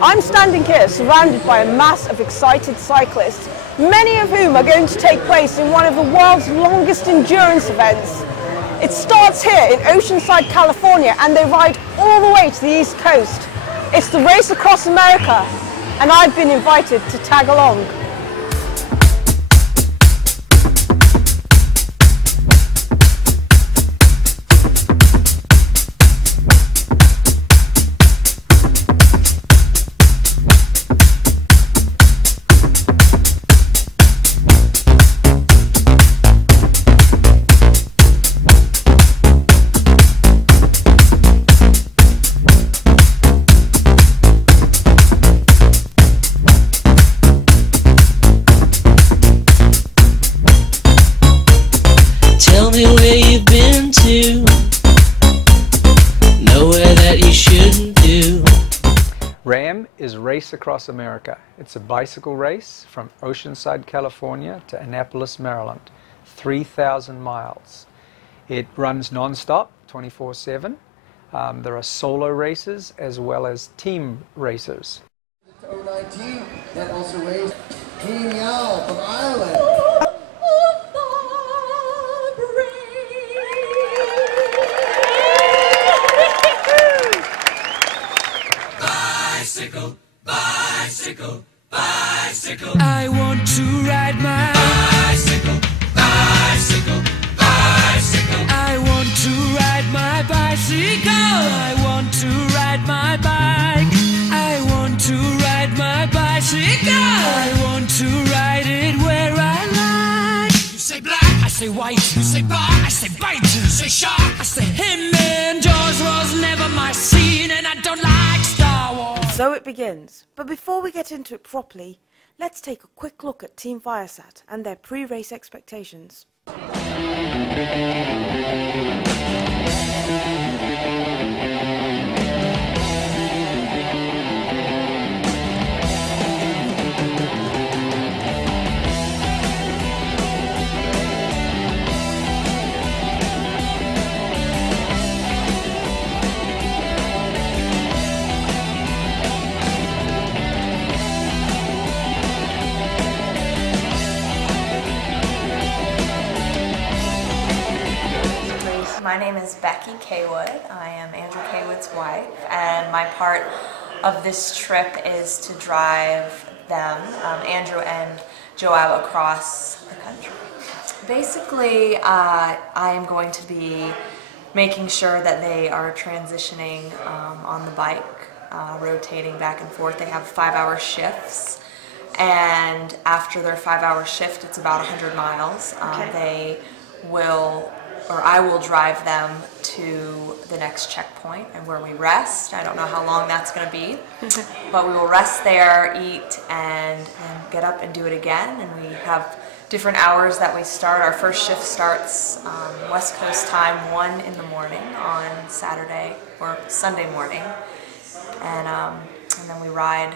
I'm standing here surrounded by a mass of excited cyclists, many of whom are going to take place in one of the world's longest endurance events. It starts here in Oceanside, California, and they ride all the way to the East Coast. It's the Race Across America, and I've been invited to tag along. Tell me where you've been to, nowhere that you shouldn't do. RAAM is Race Across America. It's a bicycle race from Oceanside, California to Annapolis, Maryland, 3,000 miles. It runs non-stop, 24/7. There are solo races as well as team racers. 019, that also raised Team Yell from Ireland. Bicycle, bicycle, bicycle. I want to ride my bicycle, bicycle, bicycle. I want to ride my bicycle. I want to ride my bike. I want to ride my bicycle. I want to ride it where I like. You say black, I say white. You say bar, I say bite. You say shark, I say him. And Jaws was never my scene, and I don't like Star Wars. So it begins, but before we get into it properly, let's take a quick look at Team ViaSat and their pre-race expectations. My name is Becky Kaywood. I am Andrew Kaywood's wife, and my part of this trip is to drive them, Andrew and Joab, across the country. Basically, I am going to be making sure that they are transitioning on the bike, rotating back and forth. They have 5-hour shifts, and after their 5-hour shift, it's about 100 miles. They will, or I will drive them to the next checkpoint and where we rest. I don't know how long that's going to be, but we will rest there, eat, and then get up and do it again. And we have different hours that we start. Our first shift starts West Coast time, 1 in the morning on Saturday or Sunday morning, and then we ride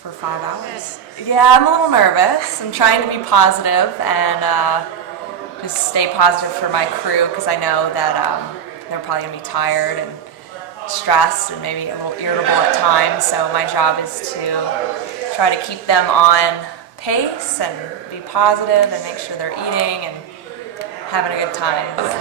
for 5 hours. Yeah, I'm a little nervous. I'm trying to be positive and just stay positive for my crew, because I know that they're probably going to be tired and stressed and maybe a little irritable at times. So my job is to try to keep them on pace and be positive and make sure they're eating and having a good time. I'll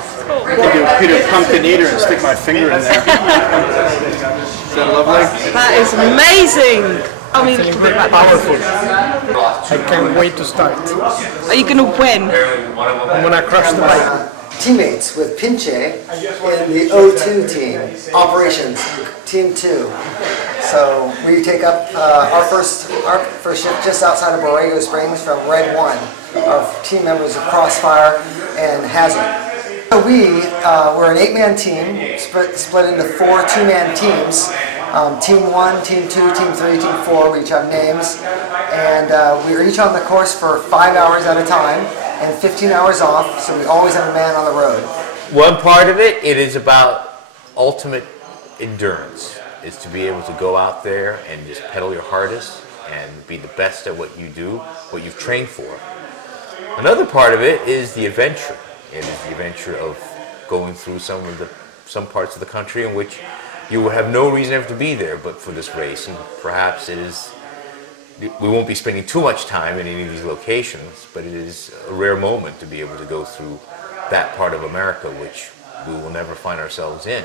do Peter Pumpkin Eater and stick my finger in there. Is that lovely? That is amazing! I mean, Powerful. I can't wait to start. are you going to win? I'm going to crush the bike. Teammates with Pinche in the O2 team, operations, team 2. So we take up our first shift just outside of Borrego Springs from Red 1. Our team members of Crossfire and Hazard. So we're an 8-man team, split into 4 2-man teams. Team 1, Team 2, Team 3, Team 4, we each have names, and we're each on the course for 5 hours at a time and 15 hours off, so we always have a man on the road. One part of it is about ultimate endurance, is to be able to go out there and just pedal your hardest and be the best at what you do, what you've trained for. Another part of it is the adventure. It is the adventure of going through some parts of the country in which you will have no reason ever to be there but for this race, and perhaps we won't be spending too much time in any of these locations, but it is a rare moment to be able to go through that part of America which we will never find ourselves in.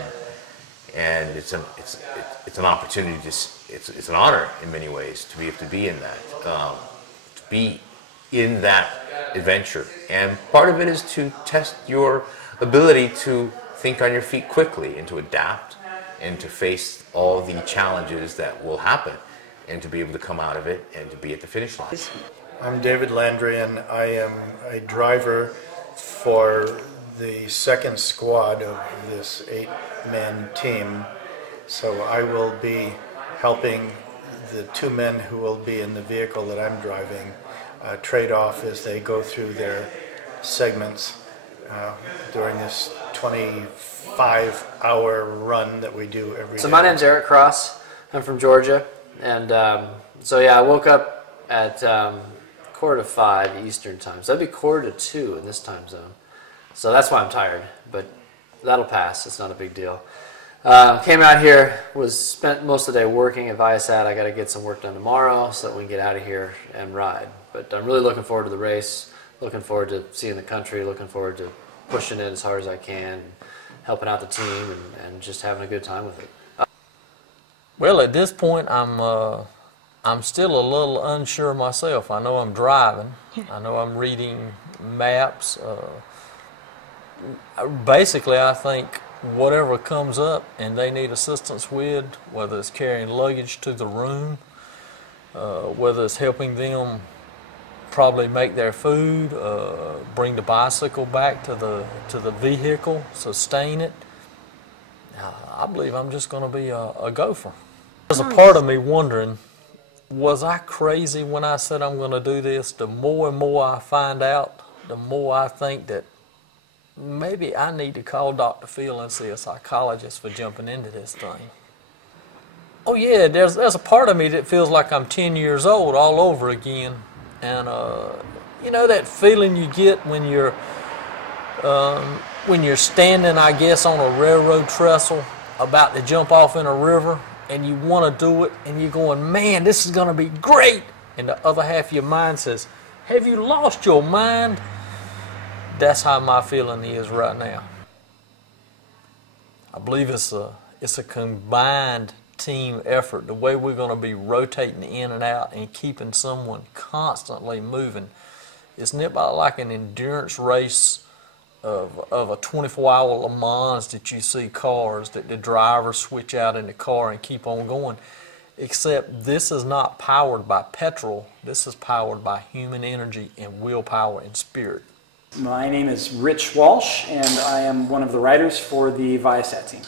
And it's an opportunity, it's an honor in many ways to be able to be in that, to be in that adventure. And part of it is to test your ability to think on your feet quickly and to adapt and to face all the challenges that will happen and to be able to come out of it and to be at the finish line. I'm David Landry, and I am a driver for the second squad of this 8-man team. So I will be helping the 2 men who will be in the vehicle that I'm driving trade off as they go through their segments during this 25-hour run that we do every day. So my name's Eric Cross. I'm from Georgia, and so yeah, I woke up at 4:45 Eastern time. So that'd be 1:45 in this time zone. So that's why I'm tired, but that'll pass. It's not a big deal. Came out here, spent most of the day working at ViaSat. I got to get some work done tomorrow so that we can get out of here and ride. But I'm really looking forward to the race, looking forward to seeing the country, looking forward to pushing it as hard as I can, helping out the team, and just having a good time with it. Well, at this point, I'm still a little unsure myself. I know I'm driving. I know I'm reading maps. Basically, I think whatever comes up and they need assistance with, whether it's carrying luggage to the room, whether it's helping them probably make their food, bring the bicycle back to the vehicle, sustain it, I believe I'm just going to be a gopher. There's a part of me wondering, was I crazy when I said I'm going to do this? The more and more I find out, the more I think that maybe I need to call Dr. Phil and see a psychologist for jumping into this thing. Oh yeah, there's a part of me that feels like I'm 10 years old all over again. And you know that feeling you get when you're standing, I guess, on a railroad trestle about to jump off in a river, and you want to do it, and you're going, man, this is going to be great. And the other half of your mind says, have you lost your mind? That's how my feeling is right now. I believe it's a combined team effort. The way we're going to be rotating in and out and keeping someone constantly moving. It's not like an endurance race of a 24-hour Le Mans that you see cars that the drivers switch out in the car and keep on going. Except this is not powered by petrol. This is powered by human energy and willpower and spirit. My name is Rich Walsh, and I am one of the riders for the ViaSat team.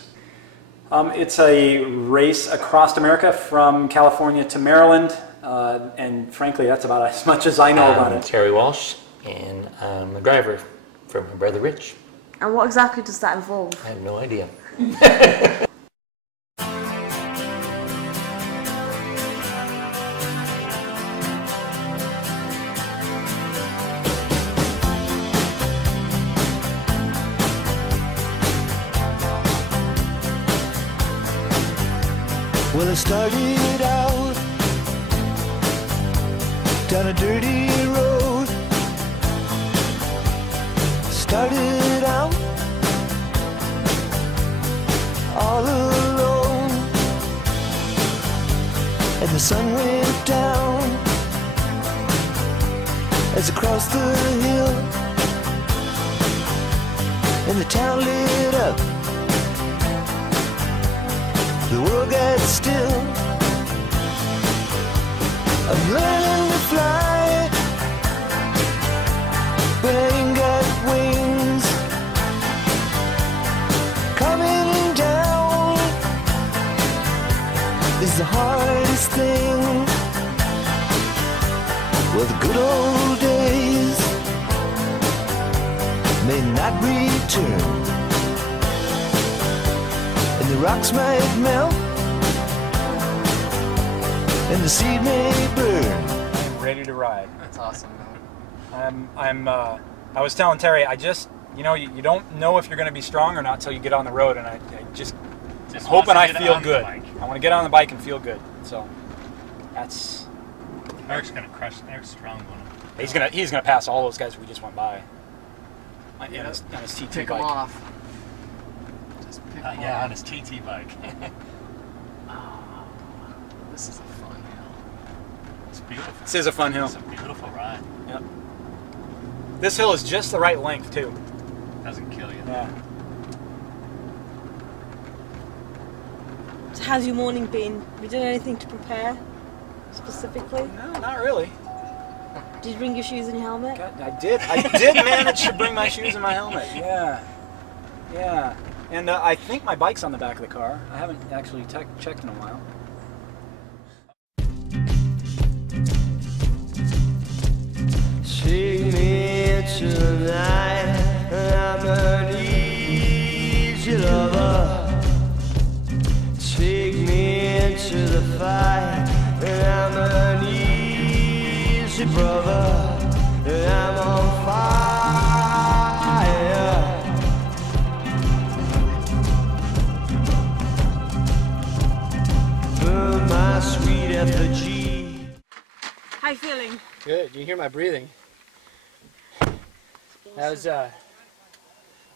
It's a race across America from California to Maryland, and frankly, that's about as much as I know about it. Terry Walsh, and I'm a driver for my brother Rich. And what exactly does that involve? I have no idea. Well, I started out down a dirty road. Started out all alone, and the sun went down as I crossed the hill, and the town lit up. The world got still. I'm learning to fly, but I ain't got wings. Coming down is the hardest thing. Well, the good old days may not return, and the rocks might melt, and the seed may burn. I'm ready to ride. That's awesome. I was telling Terry, you don't know if you're going to be strong or not until you get on the road, and I just I'm hoping I feel good. I want to get on the bike and feel good. So that's. Eric's gonna crush. Eric's strong one. He's gonna pass all those guys we just went by. On his TT Pick bike. them off. Just pick them Yeah, off. on his TT bike. This is a fun hill. It's beautiful. This is a fun hill. It's a beautiful ride. Yep. This hill is just the right length too. Doesn't kill you. Yeah. So how's your morning been? Have you done anything to prepare specifically? No, not really. Did you bring your shoes and your helmet? I did manage to bring my shoes and my helmet. Yeah. Yeah. And I think my bike's on the back of the car. I haven't actually checked in a while. Take me tonight, I'm an easy lover. Take me into the fight, I'm an easy brother. I'm on fire. Burn my sweet effigy. How you feeling? Good. You hear my breathing? That was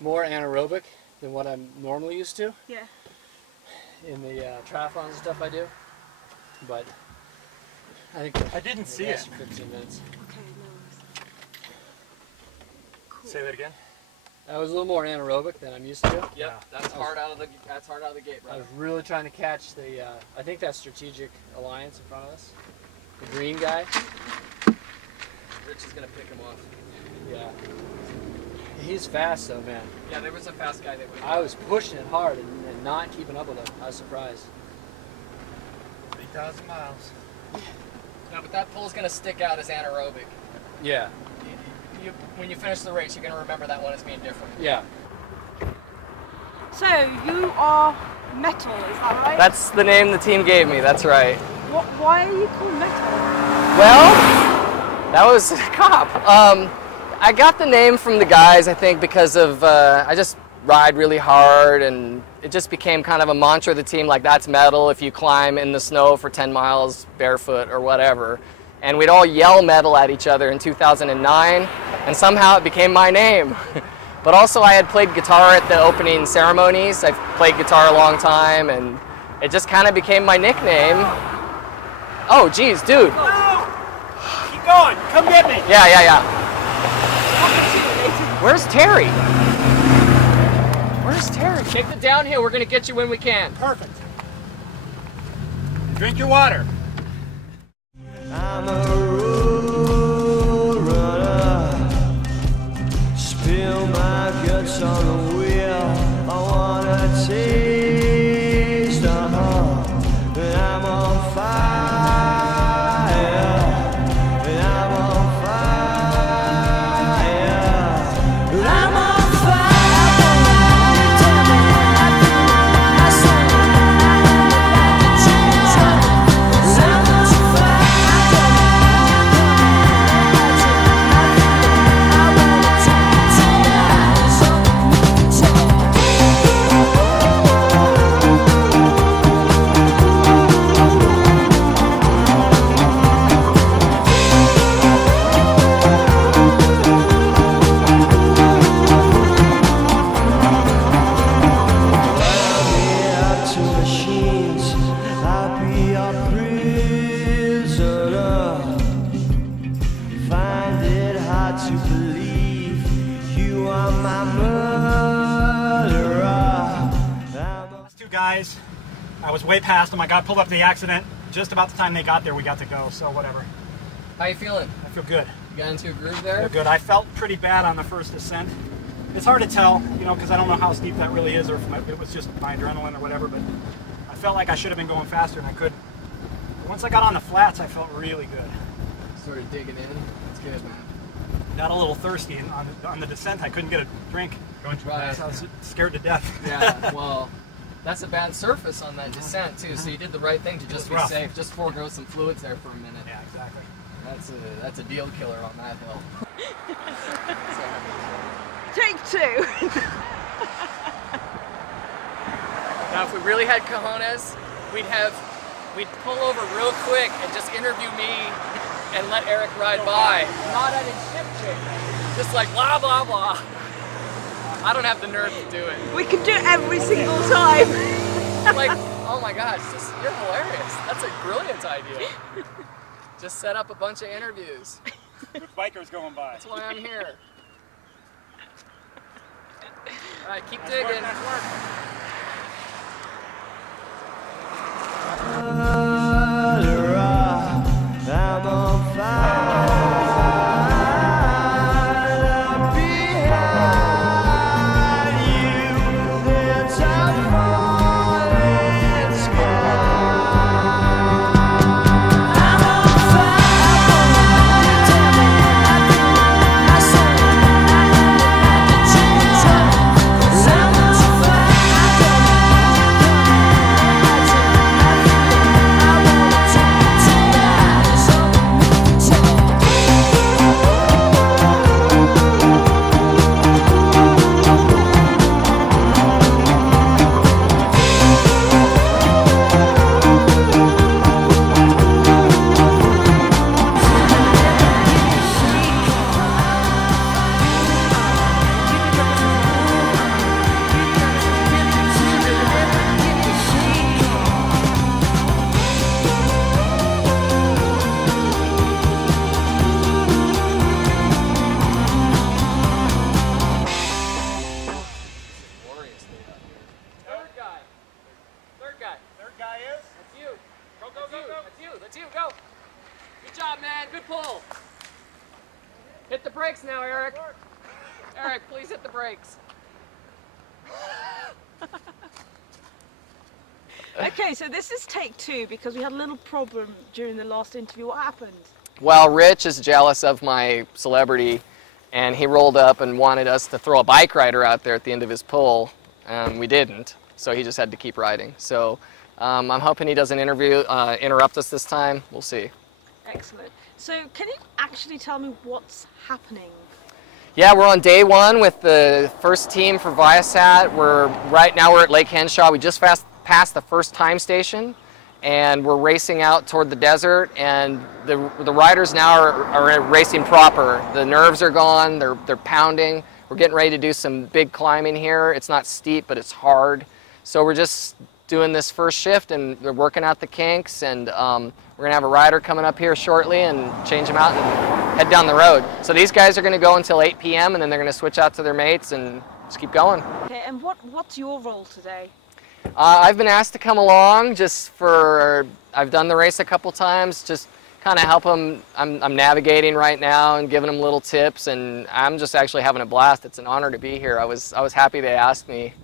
more anaerobic than what I'm normally used to. Yeah. In the triathlons and stuff I do. But I think I didn't see it. 15 minutes. Okay, no worries. Cool. Say that again. That was a little more anaerobic than I'm used to. Yep, Yeah. that's hard out of the gate. Brother. I was really trying to catch the. I think that strategic alliance in front of us, the green guy. Rich is gonna pick him off. Yeah. He's fast though, man. Yeah, there was a fast guy that. I was pushing it hard and not keeping up with him. I was surprised. 3,000 miles. No, but that pole's gonna stick out as anaerobic. Yeah. When you finish the race, you're gonna remember that one as being different. Yeah. So you are Metal, is that right? That's the name the team gave me. That's right. Why are you called Metal? Well, that was a cop. I got the name from the guys, I think, because of I just ride really hard, and it just became kind of a mantra of the team, like that's metal if you climb in the snow for 10 miles barefoot or whatever. And we'd all yell metal at each other in 2009, and somehow it became my name. But also I had played guitar at the opening ceremonies. I've played guitar a long time, and it just kind of became my nickname. Oh, geez, dude. Keep going. Come get me. Yeah. Where's Terry? Where's Terry? Take the downhill. We're going to get you when we can. Perfect. Drink your water. I'm a road runner. Spill my guts on the wheel. I wanna taste and I'm on fire. And I'm on fire. And I'm on Guys, I was way past them. I got pulled up to the accident. Just about the time they got there, we got to go, so whatever. How you feeling? I feel good. You got into a groove I there? feel good. I felt pretty bad on the first descent. It's hard to tell, you know, because I don't know how steep that really is, or if it was just my adrenaline or whatever, but I felt like I should have been going faster and I couldn't. But once I got on the flats, I felt really good. Sort of digging in. That's good, man. Got a little thirsty, and on the descent, I couldn't get a drink. Right. So I was scared to death. Yeah, well, that's a bad surface on that descent too, so you did the right thing to just be rough. safe. Just forego some fluids there for a minute. Yeah, exactly. That's a deal killer on that hill. Take two. Now, if we really had cojones, we'd pull over real quick and just interview me and let Eric ride by. Not at his ship change. Just like blah, blah, blah. I don't have the nerve to do it. We could do it every single time. Like, oh my gosh, you're hilarious. That's a brilliant idea. Just set up a bunch of interviews. With bikers going by. That's why I'm here. All right, keep digging. Nice work. I'm on fire. Behind you, there's a falling sky. I'm on fire. Tell me, I saw it. The change up. 'Cause I'm on fire. That's you, go. Good job, man, good pull. Hit the brakes now, Eric. Eric, please hit the brakes. Okay, so this is take 2 because we had a little problem during the last interview. What happened? Well, Rich is jealous of my celebrity, and he rolled up and wanted us to throw a bike rider out there at the end of his pull. We didn't, so he just had to keep riding. So I'm hoping he doesn't interrupt us this time. We'll see. Excellent. So can you actually tell me what's happening? Yeah, we're on day 1 with the first team for ViaSat. Right now we're at Lake Henshaw. We just passed the first time station, and we're racing out toward the desert, and the riders now are racing proper. The nerves are gone, they're pounding. We're getting ready to do some big climbing here. It's not steep, but it's hard. So we're just doing this first shift, and they're working out the kinks, and we're gonna have a rider coming up here shortly and change them out and head down the road. So these guys are gonna go until 8 p.m. and then they're gonna switch out to their mates and just keep going. Okay, and what's your role today? I've been asked to come along I've done the race a couple times, just kind of help them. I'm navigating right now and giving them little tips, and I'm just actually having a blast. It's an honor to be here. I was happy they asked me.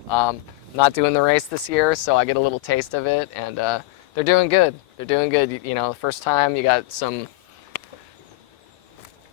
Not doing the race this year, so I get a little taste of it, and they're doing good. They're doing good. You know, the first time you got some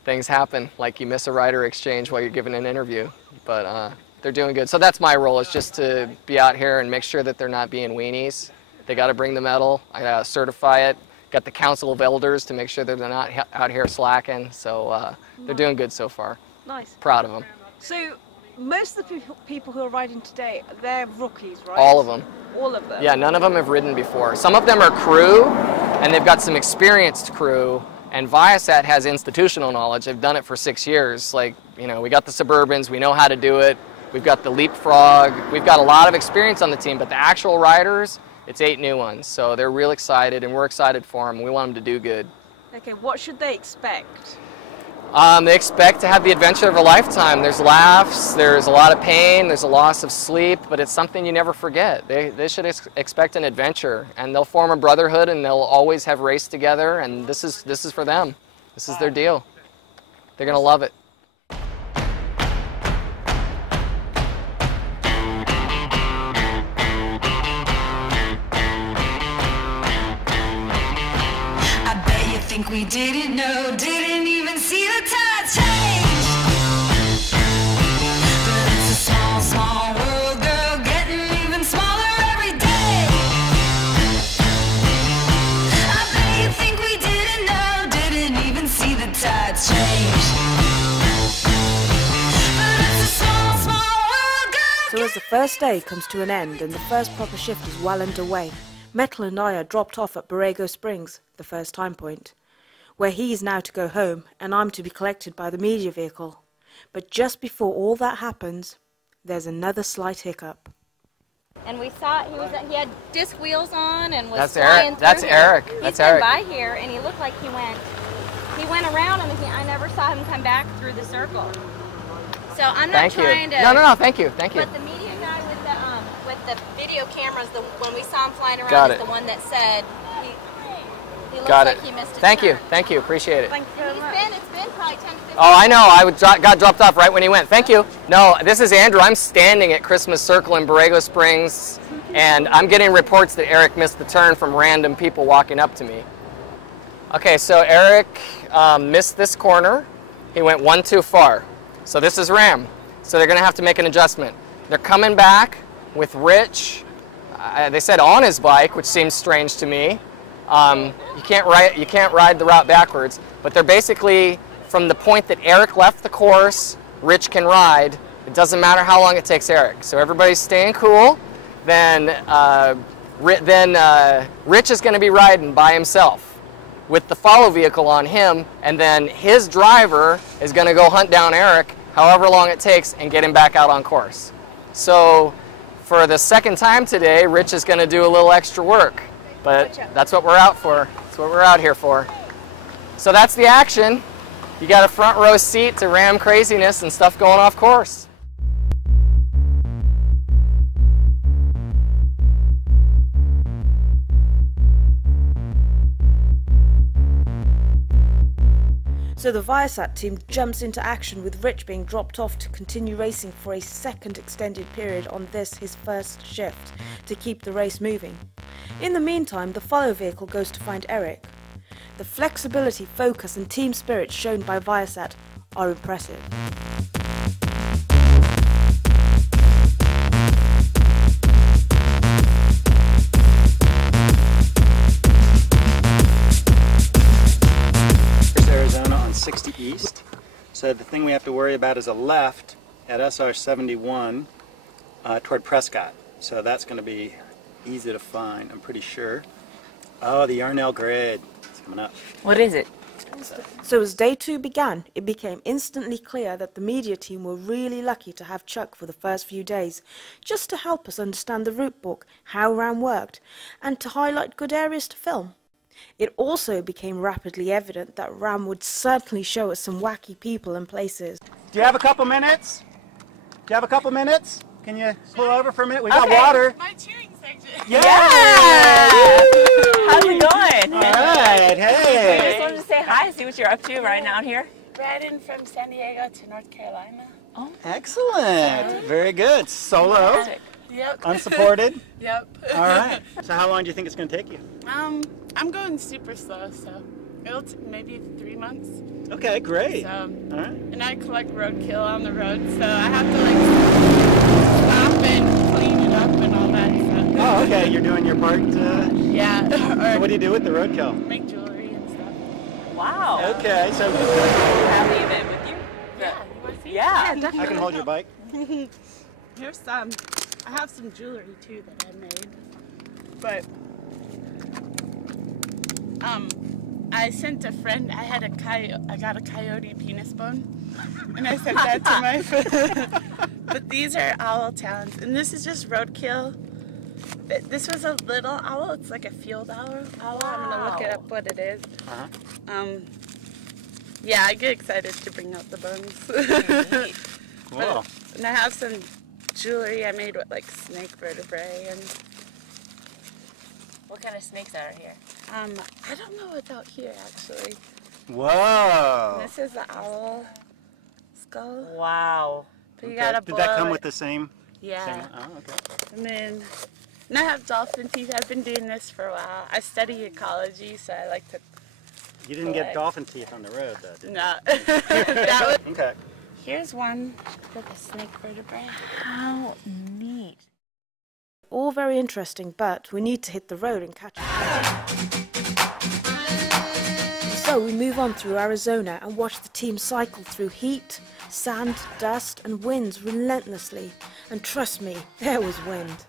things happen, like you miss a rider exchange while you're giving an interview, but they're doing good. So that's my role, is just to be out here and make sure that they're not being weenies. They got to bring the medal. I got to certify it. Got the Council of Elders to make sure that they're not out here slacking. So they're doing good so far. Nice. Proud of them. So most of the people who are riding today, they're rookies, right? All of them. All of them? Yeah, none of them have ridden before. Some of them are crew, and they've got some experienced crew, and Viasat has institutional knowledge. They've done it for 6 years. Like, you know, we got the Suburbans, we know how to do it. We've got the Leapfrog. We've got a lot of experience on the team, but the actual riders, it's 8 new ones. So they're real excited, and we're excited for them. We want them to do good. Okay, what should they expect? They expect to have the adventure of a lifetime. There's laughs, there's a lot of pain, there's a loss of sleep, but it's something you never forget. They should expect an adventure, and they'll form a brotherhood, and they'll always have race together, and this is for them. This is their deal. They're gonna love it. I bet you think we didn't know, didn't even see the tide change. But it's a small, small world, girl, getting even smaller every day. I bet you think we didn't know, didn't even see the tide change. But it's a small, small world, girl. So as the first day comes to an end and the first proper shift is well underway, Metal and I are dropped off at Borrego Springs, the first time point, where he is now to go home and I'm to be collected by the media vehicle. But just before all that happens, there's another slight hiccup. And we thought he had disc wheels on and was That's flying Eric. through That's here. Eric. He's That's been Eric. by here and he looked like he went around and I never saw him come back through the circle. So I'm not trying to. No, thank you. But the media guy with the video cameras, when we saw him flying around, Got is it. the one that said he looks Got like it. he missed a Thank turn. you. Thank you. Appreciate it. And it's been probably 10 to 15 Oh, I know. Got dropped off right when he went. Thank you. No, this is Andrew. I'm standing at Christmas Circle in Borrego Springs, and I'm getting reports that Eric missed the turn from random people walking up to me. Okay, so Eric missed this corner. He went one too far. So this is RAAM. So they're going to have to make an adjustment. They're coming back with Rich. They said on his bike, which seems strange to me. You can't ride the route backwards, but they're basically from the point that Eric left the course, Rich can ride. It doesn't matter how long it takes Eric. So everybody's staying cool. Then Rich is going to be riding by himself with the follow vehicle on him, and then his driver is going to go hunt down Eric however long it takes and get him back out on course. So for the second time today, Rich is going to do a little extra work, but that's what we're out for. That's what we're out here for. So that's the action. You got a front row seat to RAAM craziness and stuff going off course. So the ViaSat team jumps into action with Rich being dropped off to continue racing for a second extended period on this, his first shift, to keep the race moving. In the meantime, the follow vehicle goes to find Eric. The flexibility, focus and team spirit shown by ViaSat are impressive. Arizona on 60 East. So the thing we have to worry about is a left at SR 71 toward Prescott. So that's going to be easy to find, I'm pretty sure. Oh, the Yarnell Grid. It's coming up. What is it? So as day 2 began, it became instantly clear that the media team were really lucky to have Chuck for the first few days, just to help us understand the route book, how RAAM worked, and to highlight good areas to film. It also became rapidly evident that RAAM would certainly show us some wacky people and places. Do you have a couple minutes? Do you have a couple minutes? Can you pull over for a minute? We got water. My cheering section. Yeah! How's it going? All right, hey. I just wanted to say hi, see what you're up to right now here. Riding from San Diego to North Carolina. Oh. Excellent. Very good. Solo. Magic. Yep. Unsupported. Yep. All right. So how long do you think it's going to take you? I'm going super slow, so it'll maybe 3 months. Okay, great. So, all right. And I collect roadkill on the road, so I have to like stop and clean it up and all that stuff. Oh, okay. You're doing your part. Yeah. So what do you do with the roadkill? Make jewelry and stuff. Wow. Okay, so Have the event with you? Yeah. You want to see? Yeah. definitely. I can hold your bike. Here's some. I have some jewelry too that I made, but I sent a friend. I got a coyote penis bone, and I sent that to my friend. But these are owl talons, and this is just roadkill. This was a little owl. It's like a field owl. I'm gonna look it up what it is. Yeah, I get excited to bring out the bones. Cool. And I have some jewelry I made with like snake vertebrae and. What kind of snakes are here? I don't know what's out here actually. Whoa. And this is the owl skull. Wow. But you Okay. gotta Did that come boil with it. the same? Yeah. Same, oh, okay. And then I have dolphin teeth. I've been doing this for a while. I study ecology, so I like to. You didn't get collect. dolphin teeth on the road, though, did you? No. That was. Okay. Here's one with a snake vertebrae. How neat. All very interesting, but we need to hit the road and catch up. So we move on through Arizona and watch the team cycle through heat, Sand, dust and winds relentlessly. And trust me, there was wind.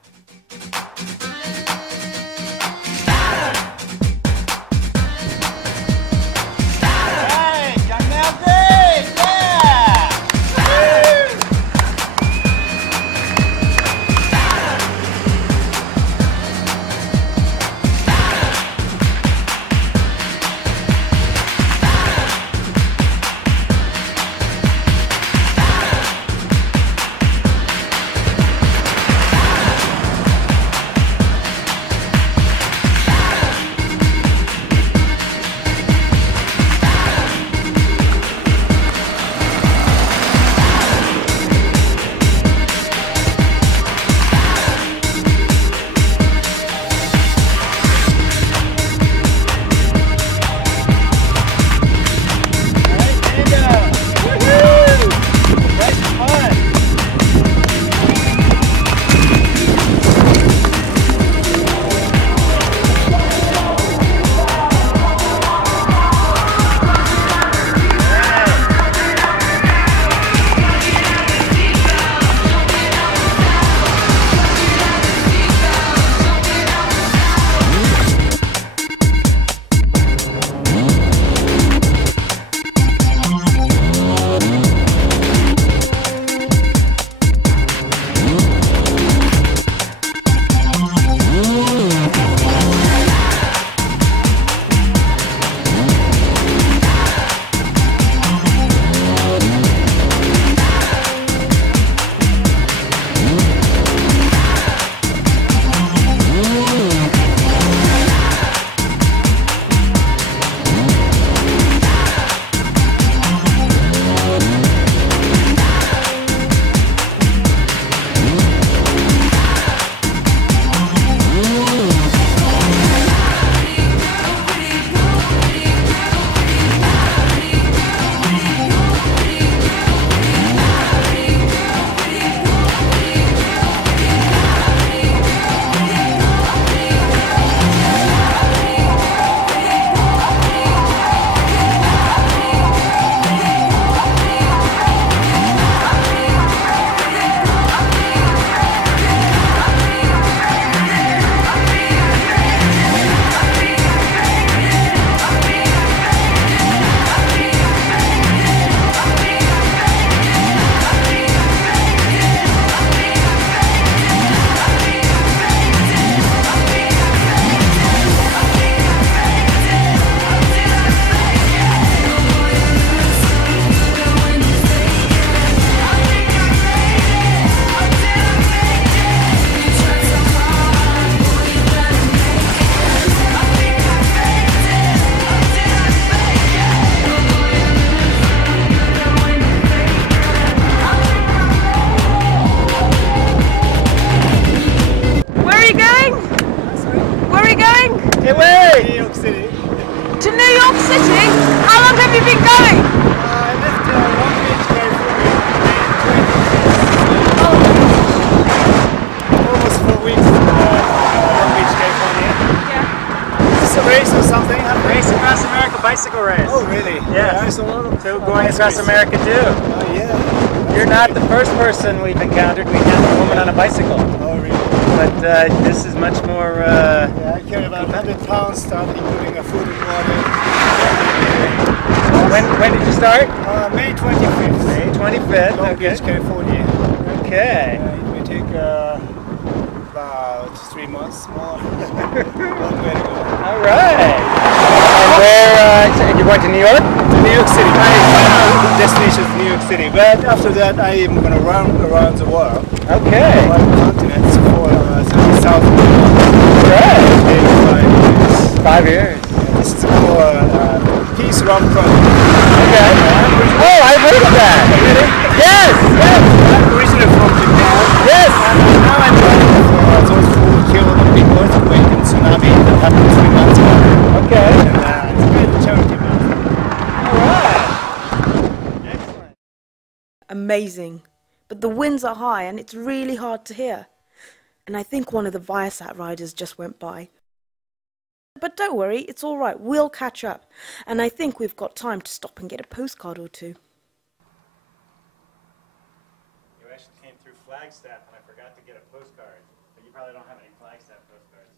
bicycle race. Oh, really? Yeah. So going across America too. Oh, yeah. You're not the first person we've encountered. We encountered a woman on a bicycle. Oh, really? But this is much more... yeah, I carry about 100 pounds, including a food and water. When did you start? May 25th. May 25th, Long okay. Beach, California. Okay. It will take about 3 months more. Long way to go. All right. And where, you're going to New York? To New York City. My final destination is New York City. But after that, I am going to run around the world. Okay. 5 continents for 30,000 Right. 5 years. This is for Peace Run Project. Okay. Oh, I've heard of that. Really? Yes. Yes. I'm originally from Japan. Yes. And now I'm running for those who killed the big earthquake and tsunami that happened 3 months ago. Okay. And it's a great charity event. All right. Excellent. Amazing. But the winds are high and it's really hard to hear. And I think one of the ViaSat riders just went by. But don't worry, it's all right. We'll catch up. And I think we've got time to stop and get a postcard or two. Flagstaff and I forgot to get a postcard. But you probably don't have any Flagstaff postcards.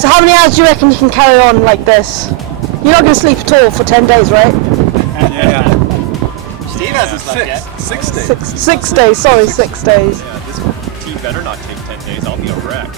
So how many hours do you reckon you can carry on like this? You're not going to sleep at all for 10 days, right? Yeah. Steve hasn't slept yet. 6 days. 6 days, sorry, 6 days. Yeah, this team better not take 10 days. I'll be a wreck.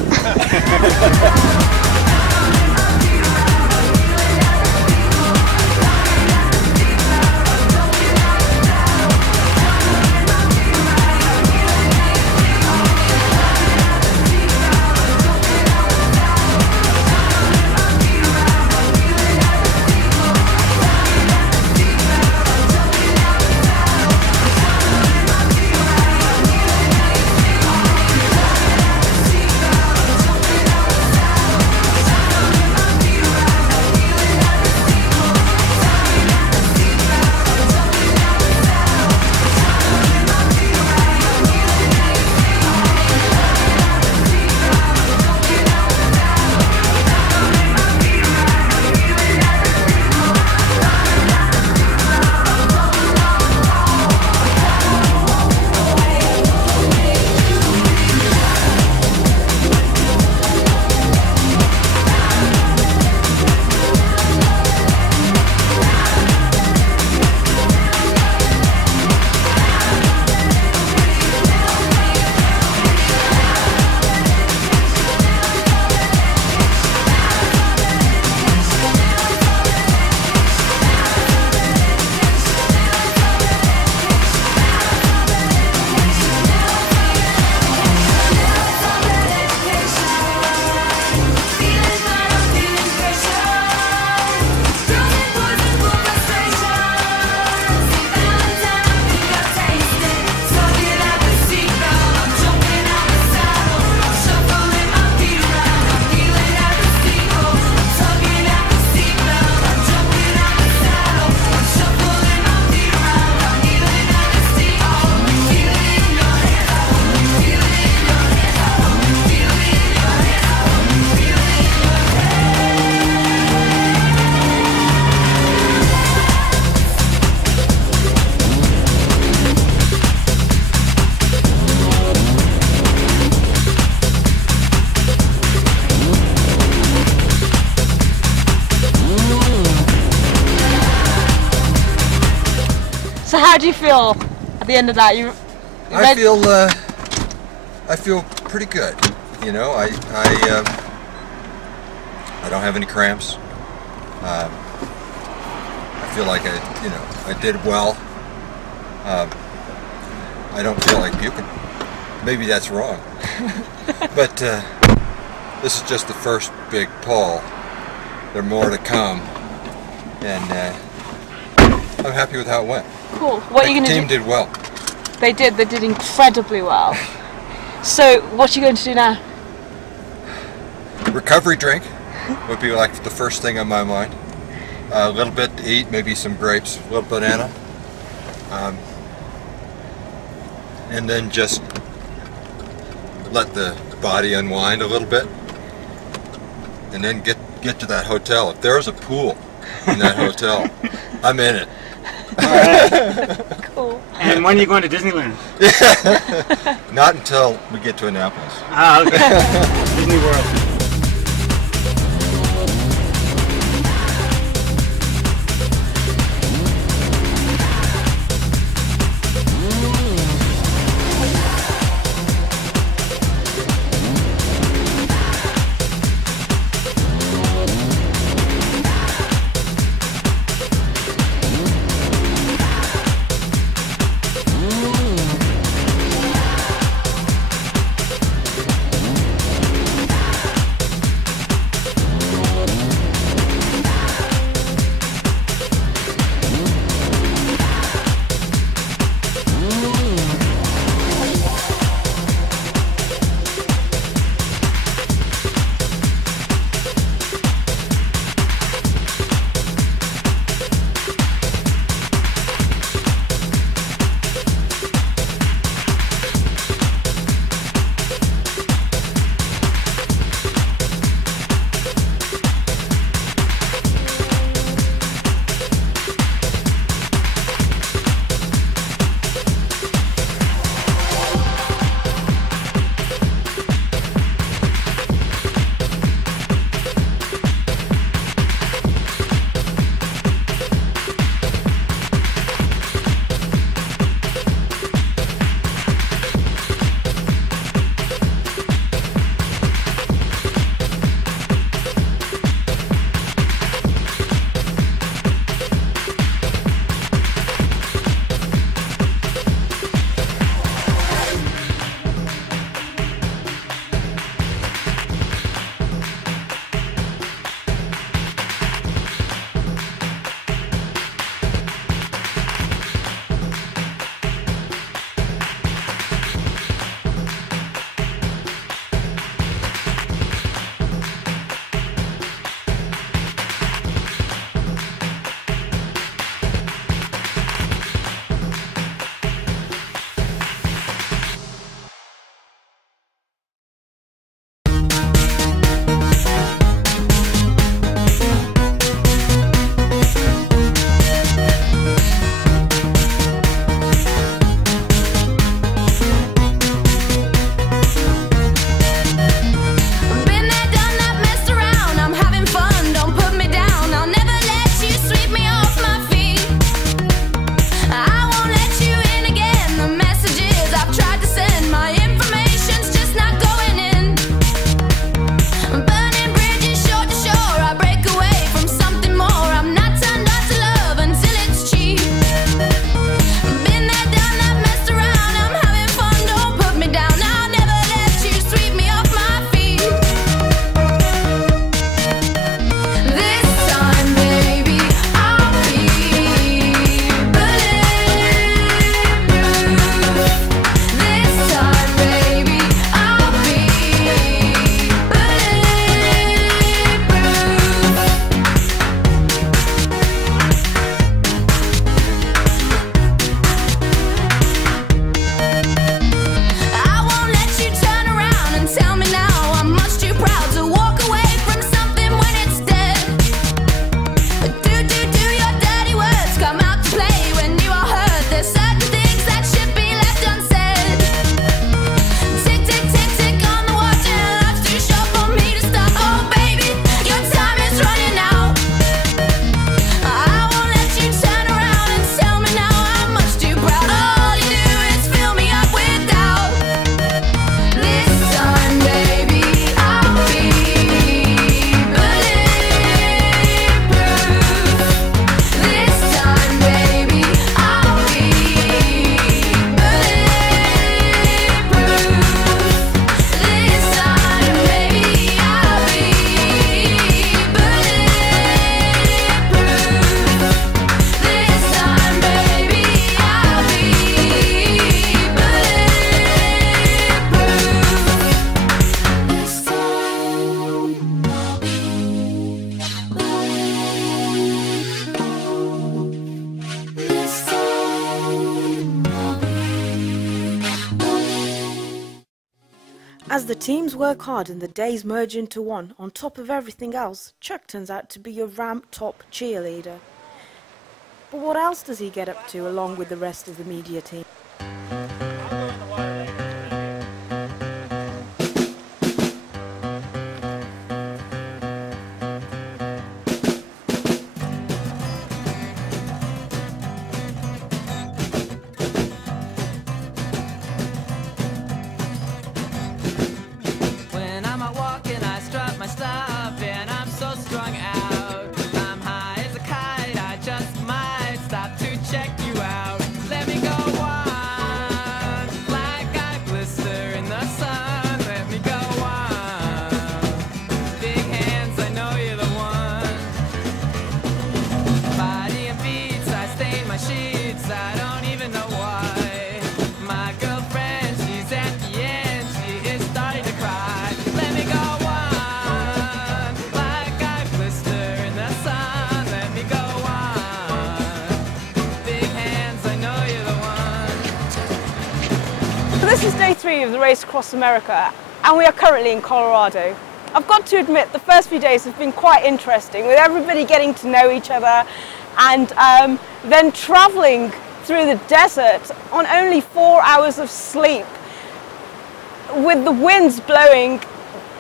So how do you feel at the end of that? I feel pretty good. You know, I don't have any cramps. I feel like I did well. I don't feel like puking. Maybe that's wrong. But this is just the first big pull. There are more to come, and I'm happy with how it went. Cool. What are you going to do? The team did well. They did incredibly well. So what are you going to do now? Recovery drink would be like the first thing on my mind. A little bit to eat, maybe some grapes, a little banana. And then just let the body unwind a little bit. And then get to that hotel. If there's a pool in that hotel, I'm in it. Cool. And when are you going to Disneyland? Not until we get to Annapolis. Ah, okay. Disney World. the teams work hard and the days merge into one, on top of everything else, Chuck turns out to be your RAAM top cheerleader. But what else does he get up to along with the rest of the media team? This is day 3 of the race across America, and we are currently in Colorado. I've got to admit the first few days have been quite interesting, with everybody getting to know each other and then travelling through the desert on only 4 hours of sleep, with the winds blowing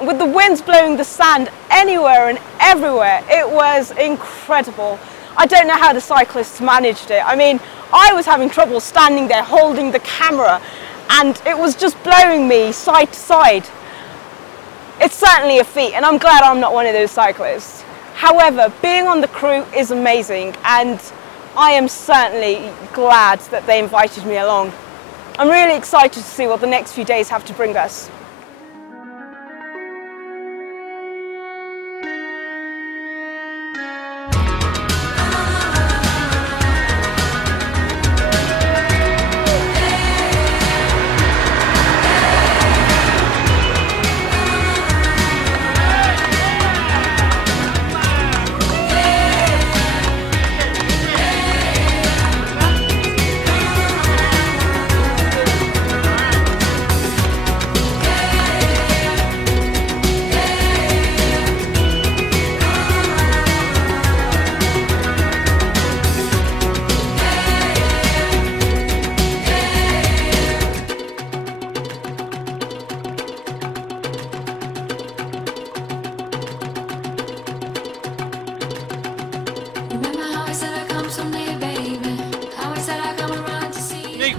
the sand anywhere and everywhere. It was incredible. I don't know how the cyclists managed it. I mean, I was having trouble standing there holding the camera, and it was just blowing me side to side. It's certainly a feat, and I'm glad I'm not one of those cyclists. However, being on the crew is amazing, and I am certainly glad that they invited me along. I'm really excited to see what the next few days have to bring us.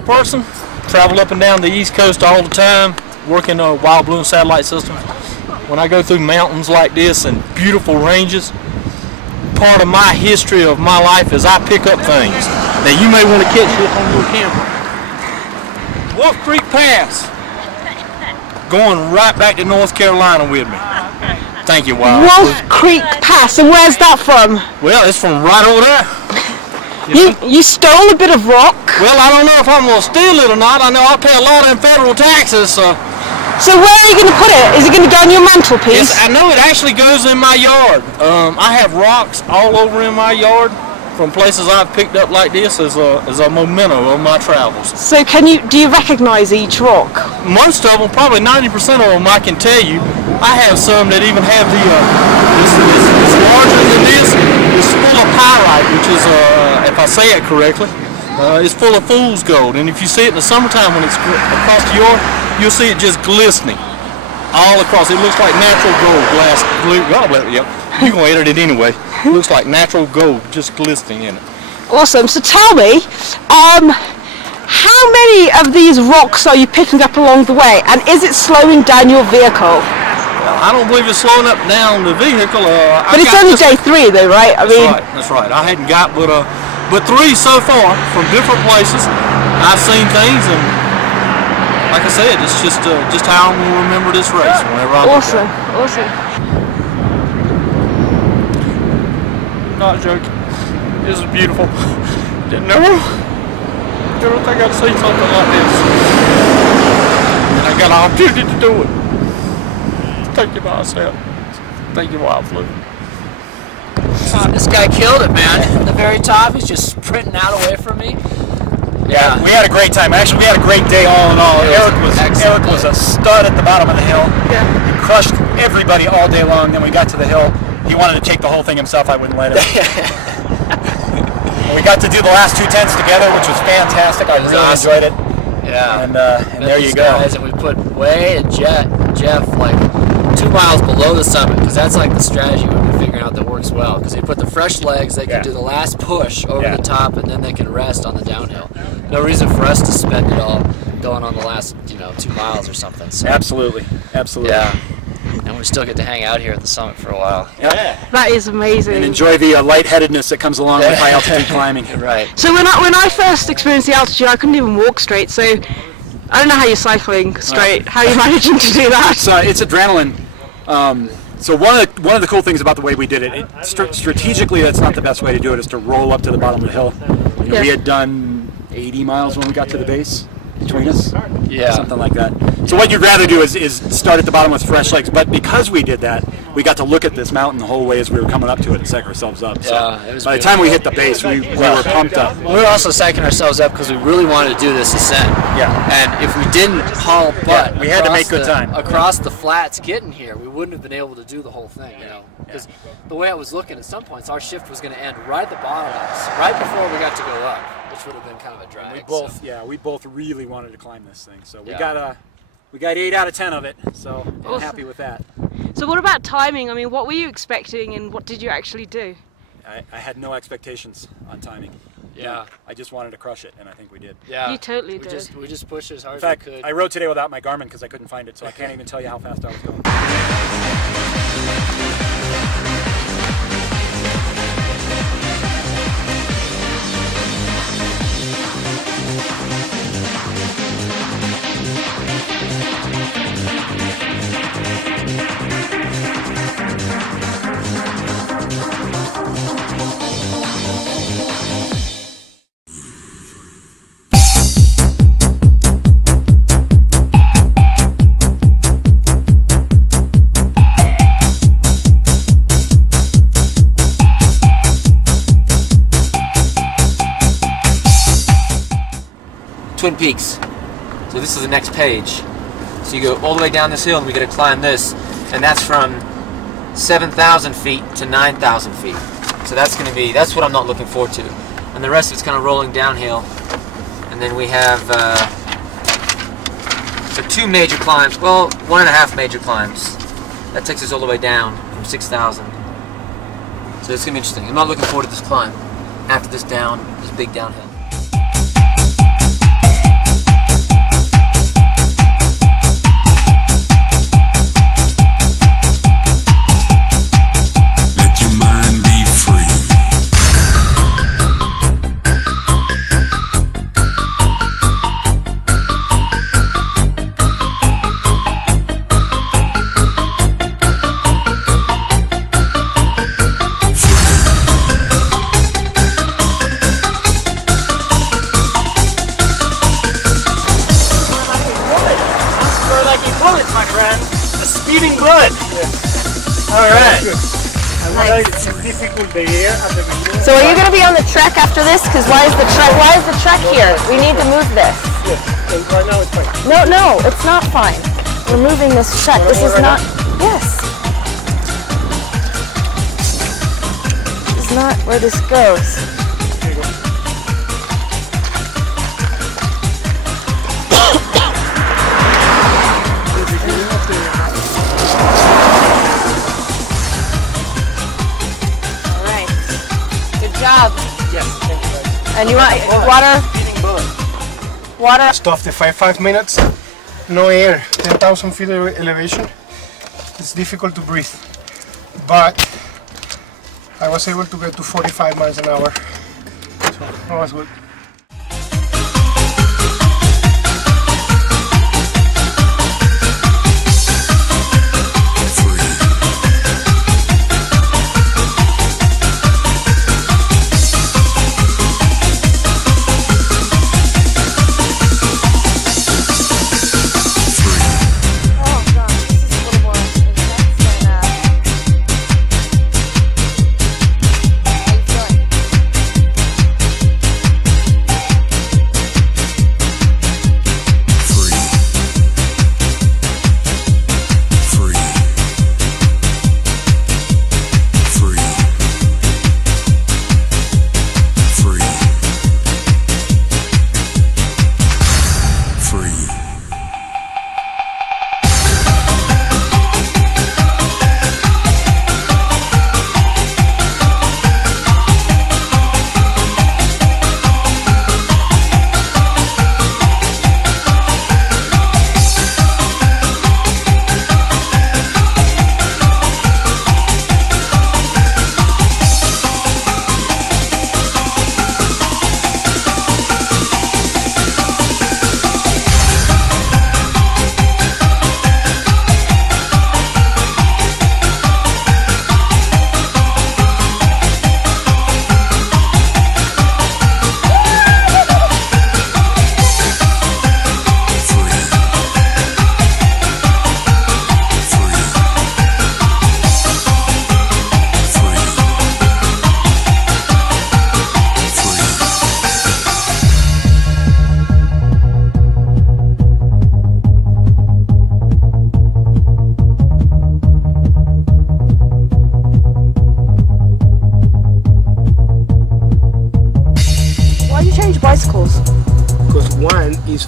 Person, travel up and down the East Coast all the time, working wild balloon satellite systems. When I go through mountains like this and beautiful ranges, part of my history of my life is I pick up things. Now you may want to catch this on your camera. Wolf Creek Pass, going right back to North Carolina with me. Thank you, Wild. Wolf Creek Pass, and where's that from? Well, it's from right over there. You stole a bit of rock? Well, I don't know if I'm going to steal it or not. I know I pay a lot in federal taxes, so... So where are you going to put it? Is it going to go on your mantelpiece? Yes, I know it actually goes in my yard. I have rocks all over in my yard from places I've picked up like this as a memento of my travels. So do you recognize each rock? Most of them, probably 90% of them, I can tell you. I have some that even have the, it's larger than this. It's full of pyrite, which is, if I say it correctly, it's full of fool's gold. And if you see it in the summertime when it's across the yard, you'll see it just glistening all across. It looks like natural gold glass. Yep. You're going to edit it anyway. It looks like natural gold just glistening in it. Awesome. So tell me, how many of these rocks are you picking up along the way? And is it slowing down your vehicle? I don't believe it's slowing up down the vehicle. But it's only day 3 though, right? That's right. I hadn't got but 3 so far from different places. I've seen things, and like I said, it's just how I'm going to remember this race whenever I look at it. Awesome. Not joking. This is beautiful. Never think I'd see something like this. And I got an opportunity to do it. Thank you, myself. Thank you, Wild Flu. This guy killed it, man. At the very top, he's just sprinting out away from me. Yeah, we had a great time. Actually, we had a great day all in all. Eric was a stud at the bottom of the hill. Yeah. He crushed everybody all day long. Then we got to the hill. He wanted to take the whole thing himself. I wouldn't let him. We got to do the last 2 tents together, which was fantastic. I really enjoyed it. Yeah. And there you go. Guys, and we put Way and Jeff like 2 miles below the summit, because that's like the strategy we've been figuring out that works well. Because they put the fresh legs, they can do the last push over the top, and then they can rest on the downhill. No reason for us to spend it all going on the last 2 miles or something. So. Absolutely. Yeah. And we still get to hang out here at the summit for a while. Yeah. That is amazing. And enjoy the lightheadedness that comes along with high altitude climbing. Right. So when I first experienced the altitude, I couldn't even walk straight. So I don't know how you're cycling straight. How are you managing to do that? It's adrenaline. So one of the cool things about the way we did it, strategically, that's not the best way to do it. Is to roll up to the bottom of the hill. We had done 80 miles when we got to the base between us. Yeah. Something like that. So what you'd rather do is start at the bottom with fresh legs. But because we did that, we got to look at this mountain the whole way as we were coming up to it and psych ourselves up. So it was by the time we hit the base, we were pumped up. We were also psyching ourselves up because we really wanted to do this ascent. Yeah. And if we didn't haul butt, we had to make good time across the flats getting here. We wouldn't have been able to do the whole thing, because the way I was looking, at some points our shift was going to end right at the bottom of us, right before we got to go up, which would have been kind of a drag. We both really wanted to climb this thing, so we got 8 out of 10 of it, so I'm happy with that. So what about timing? I mean, what were you expecting, and what did you actually do? I had no expectations on timing. Yeah. I just wanted to crush it, and I think we did. Yeah. You totally did. We just pushed as hard as we could. In fact, I rode today without my Garmin because I couldn't find it, so I can't even tell you how fast I was going. Twin Peaks. So this is the next page. So you go all the way down this hill and we got to climb this, and that's from 7,000 feet to 9,000 feet. So that's what I'm not looking forward to. And the rest of it's kind of rolling downhill. And then we have so 2 major climbs, well, 1.5 major climbs. That takes us all the way down from 6,000. So it's going to be interesting. I'm not looking forward to this climb. After this big downhill. Speeding blood. All right. Nice. Difficult the air at the beginning. So are you going to be on the trek after this? Because why is the trek here? We need to move this. Yes. Right now it's fine. No, it's not fine. We're moving this trek. This is not. Yes. This is not where this goes. Job. Yes, thank you. And you want water? Water? Stuff the 5 minutes, no air, 10,000 feet elevation. It's difficult to breathe, but I was able to get to 45 miles an hour, so that was good.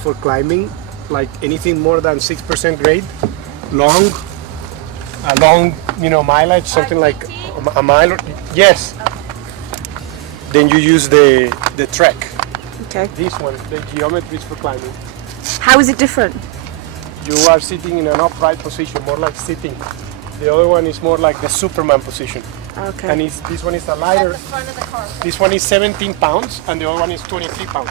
for climbing, like anything more than 6% grade, long, a long, you know, mileage, something like a mile. Yes. Then you use the Trek. Okay. This one, the geometry is for climbing. How is it different? You are sitting in an upright position, more like sitting. The other one is more like the Superman position. Okay. And this one is a lighter. This one is 17 pounds and the other one is 23 pounds.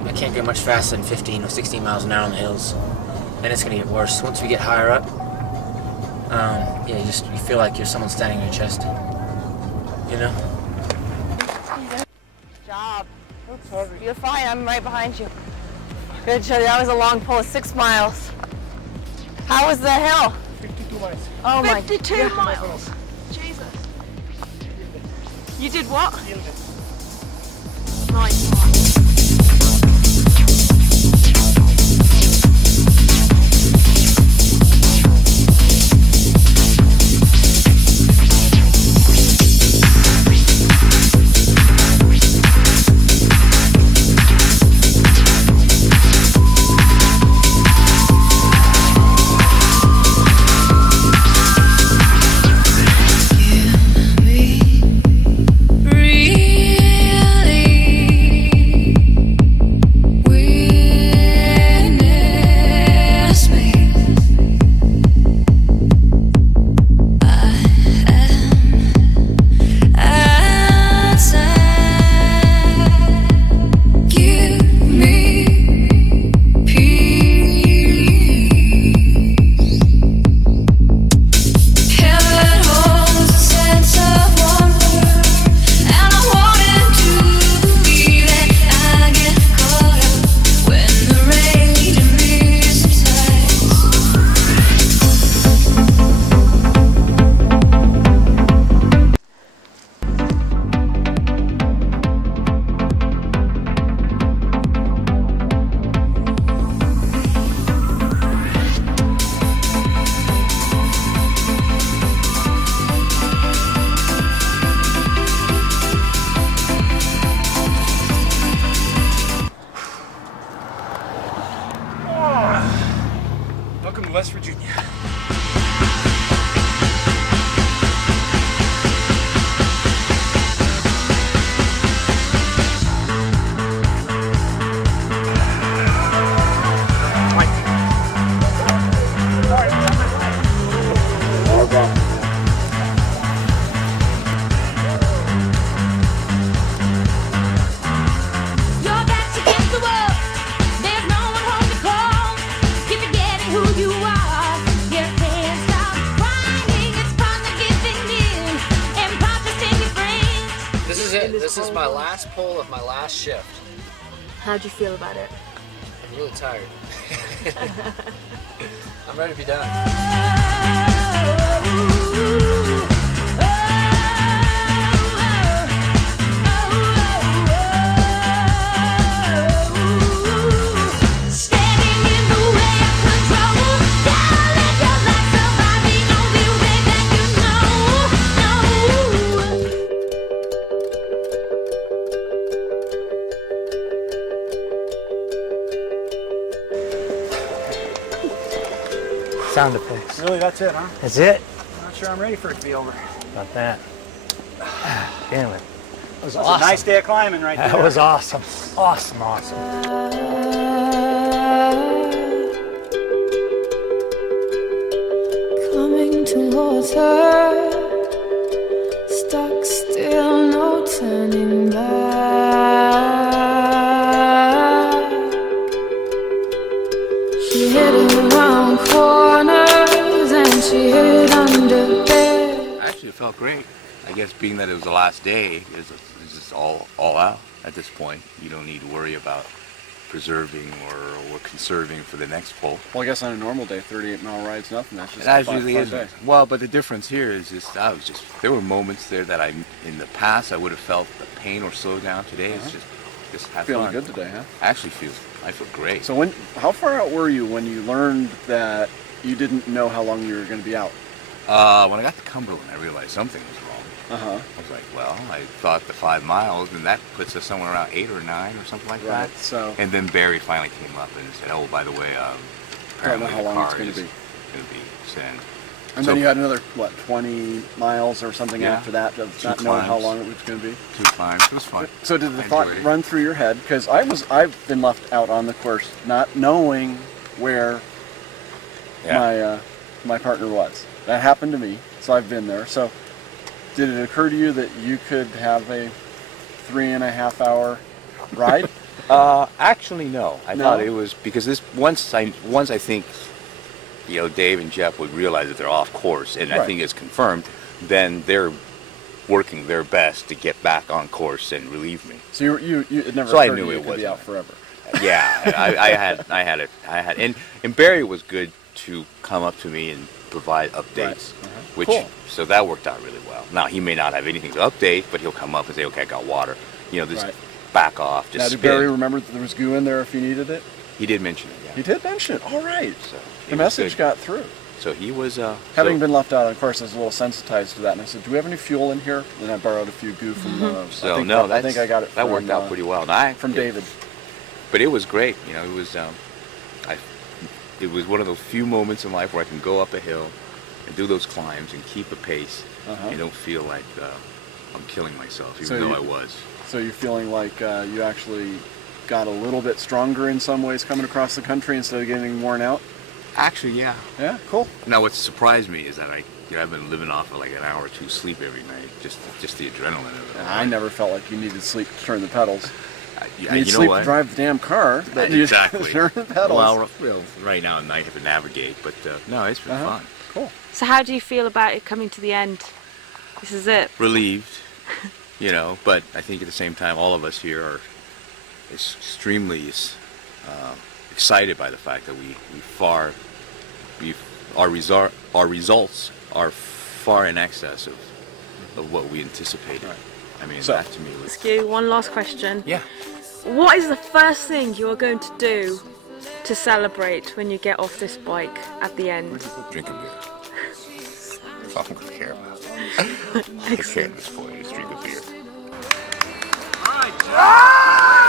I can't go much faster than 15 or 16 miles an hour on the hills. Then it's gonna get worse. Once we get higher up, yeah, you feel like you're someone standing on your chest. You know? Good job. Oops, sorry. You're fine. I'm right behind you. Good job. That was a long pull of 6 miles. How was the hill? 52 miles. Oh my. 52 miles. Jesus. You did what? Nice. Welcome to West Virginia. This is my last pull of my last shift. How'd you feel about it? I'm really tired. I'm ready to be done. Sound effects. Really, that's it, huh? That's it? I'm not sure I'm ready for it to be over. About that. Damn it. That was That's awesome. a nice day of climbing right there. That was awesome. Awesome, awesome. Coming to towards her, stuck still, no turning back. She hid around corners and she hid under bed. Actually, it felt great. I guess being that it was the last day, it's just all out at this point. You don't need to worry about preserving or conserving for the next pole. Well, I guess on a normal day, 38-mile ride's nothing. That's just That a usually five is. day. Well, but the difference here is just there were moments there that in the past I would have felt the pain or slow down. Today it's just have Feeling fun. good today, huh? I feel great. So how far out were you when you learned that you didn't know how long you were going to be out? When I got to Cumberland, I realized something was wrong. I was like, well, I thought the 5 miles, and that puts us somewhere around 8 or 9 or something like that. So. And then Barry finally came up and said, oh, by the way, Don't know how long it's going to be sent. And then you had another, what, 20 miles or something after that of not knowing how long it was going to be? 2 climbs. It was fun. So did the thought run through your head? Because I've been left out on the course not knowing where my partner was. That happened to me, so I've been there. So did it occur to you that you could have a 3.5 hour ride? Actually, no. I thought it was because once I think, Dave and Jeff would realize that they're off course, and I think it's confirmed, then they're working their best to get back on course and relieve me. So it never so occurred I knew to you it could be wasn't. out forever. Yeah, I had, and Barry was good to come up to me and provide updates, so that worked out really well. Now he may not have anything to update, but he'll come up and say, okay, I got water, just back off, just Now, did Barry remember that there was goo in there if you needed it? He did mention it, yeah. He did mention it, all right. So the message got through. So he was... Having been left out, of course, I was a little sensitized to that, and I said, do we have any fuel in here? And I borrowed a few goo from... I think I got it that worked out pretty well. From David. But it was great, it was... it was one of those few moments in life where I can go up a hill and do those climbs and keep a pace and don't feel like I'm killing myself, even though I was. So you're feeling like you actually got a little bit stronger in some ways coming across the country instead of getting worn out? Actually, yeah. Yeah, cool. Now, what surprised me is that I've been living off of like an hour or two sleep every night, just the adrenaline of it. I never felt like you needed sleep to turn the pedals. You need know sleep what? to drive the damn car, but exactly. you turn the pedals. Well, right now at night I have to navigate, but no, it's been fun. Cool. So how do you feel about it coming to the end? This is it. Relieved, but I think at the same time all of us here are extremely excited by the fact that our results are far in excess of what we anticipated. I mean, that to me was... Ask you one last question. Yeah. What is the first thing you are going to do to celebrate when you get off this bike at the end? Drink a beer. That's all I'm going to care about. I care at this point, is drink a beer. All right, Jeff.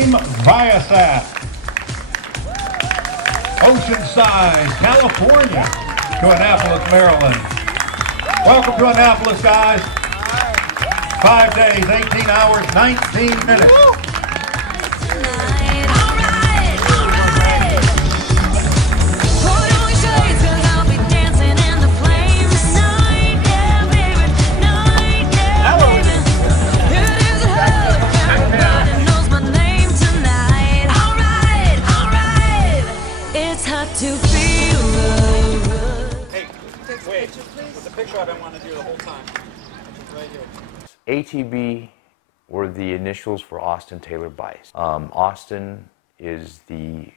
Team ViaSat, Oceanside, California, to Annapolis, Maryland. Welcome to Annapolis, guys. 5 days, 18 hours, 19 minutes. ATB were the initials for Austin Taylor Bice. Austin is the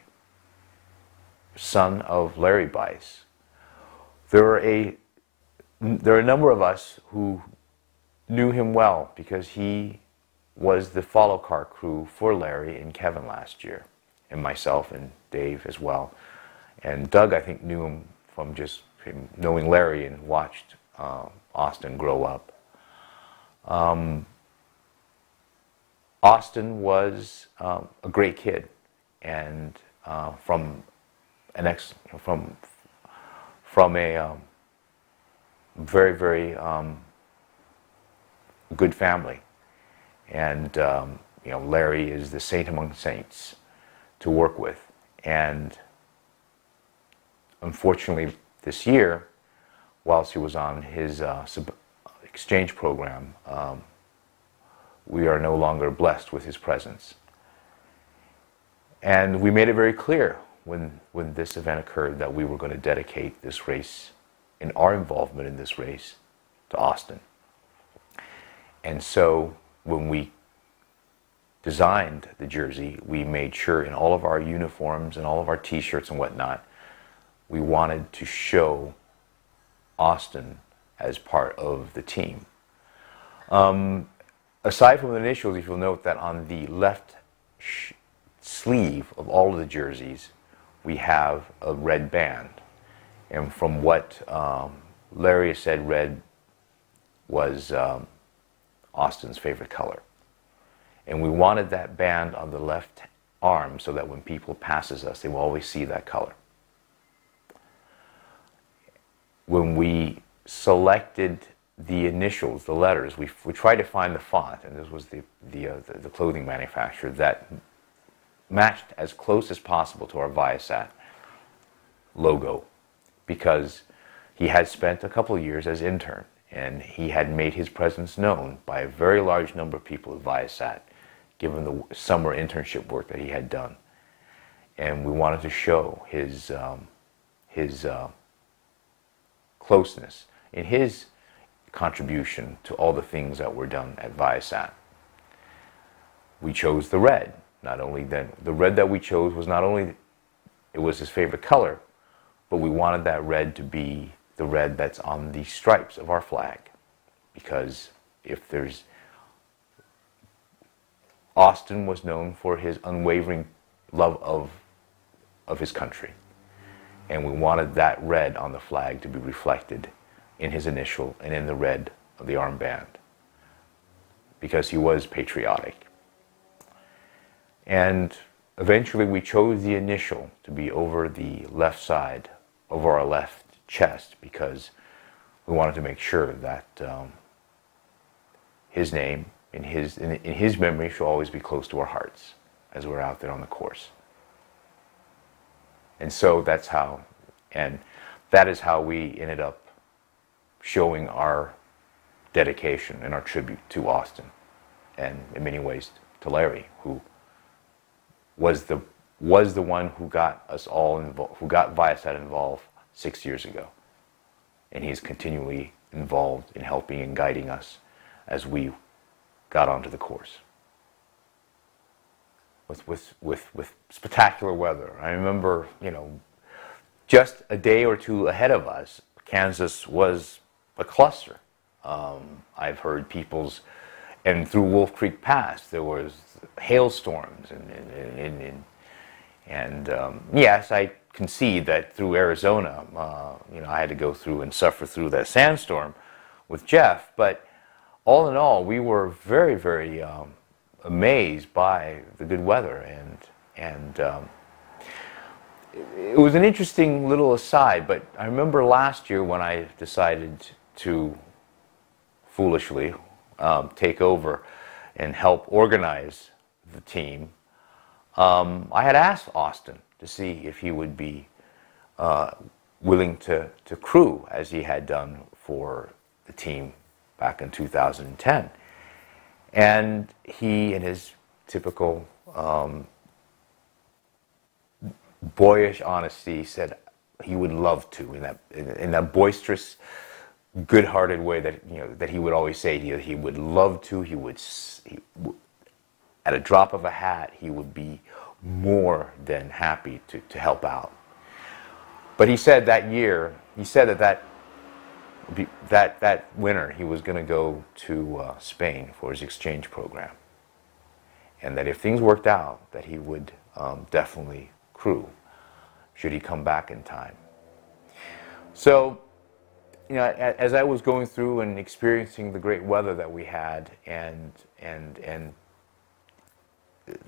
son of Larry Bice. There are a number of us who knew him well because he was the follow car crew for Larry and Kevin last year, and myself and Dave as well. And Doug, I think, knew him from just him knowing Larry and watched Austin grow up. Austin was a great kid, and from a very, very good family. And you know, Larry is the saint among saints to work with. And unfortunately, this year, whilst he was on his exchange program, we are no longer blessed with his presence. And we made it very clear when this event occurred that we were going to dedicate this race and our involvement in this race to Austin. And so when we designed the jersey, we made sure in all of our uniforms and all of our t-shirts and whatnot, we wanted to show Austin as part of the team. Aside from the initials, if you'll note that on the left sleeve of all of the jerseys, we have a red band. And from what Larry said, red was Austin's favorite color. And we wanted that band on the left arm so that when people passes us, they will always see that color. When we selected the initials, the letters, we tried to find the font, and this was the clothing manufacturer that matched as close as possible to our ViaSat logo, because he had spent a couple of years as intern, and he had made his presence known by a very large number of people at ViaSat, given the summer internship work that he had done. And we wanted to show his closeness in his contribution to all the things that were done at ViaSat. We chose the red. Not only then, the red that we chose was not only, it was his favorite color, but we wanted that red to be the red that's on the stripes of our flag. Because if there's, Austin was known for his unwavering love of his country. And we wanted that red on the flag to be reflected in his initial and in the red of the armband, because he was patriotic. And eventually we chose the initial to be over the left side, over our left chest, because we wanted to make sure that his name in his memory should always be close to our hearts as we're out there on the course. And so that's how, and that is how we ended up showing our dedication and our tribute to Austin, and in many ways to Larry, who was the one who got us all involved, who got ViaSat involved 6 years ago, and he's continually involved in helping and guiding us as we got onto the course. With spectacular weather. I remember, you know, just a day or two ahead of us, Kansas was a cluster. I've heard people's, and through Wolf Creek Pass there was hailstorms, and yes, I concede that through Arizona, you know, I had to go through and suffer through that sandstorm with Jeff, but all in all, we were very, very amazed by the good weather, and it was an interesting little aside. But I remember last year when I decided to foolishly take over and help organize the team, I had asked Austin to see if he would be willing to crew as he had done for the team back in 2010. And he, in his typical boyish honesty, said he would love to, in that boisterous, good-hearted way that, you know, that he would always say. He would love to. He would, at a drop of a hat, he would be more than happy to help out. But he said that year, he said that winter he was going to go to Spain for his exchange program, and that if things worked out, that he would definitely crew should he come back in time. So, you know, as I was going through and experiencing the great weather that we had, and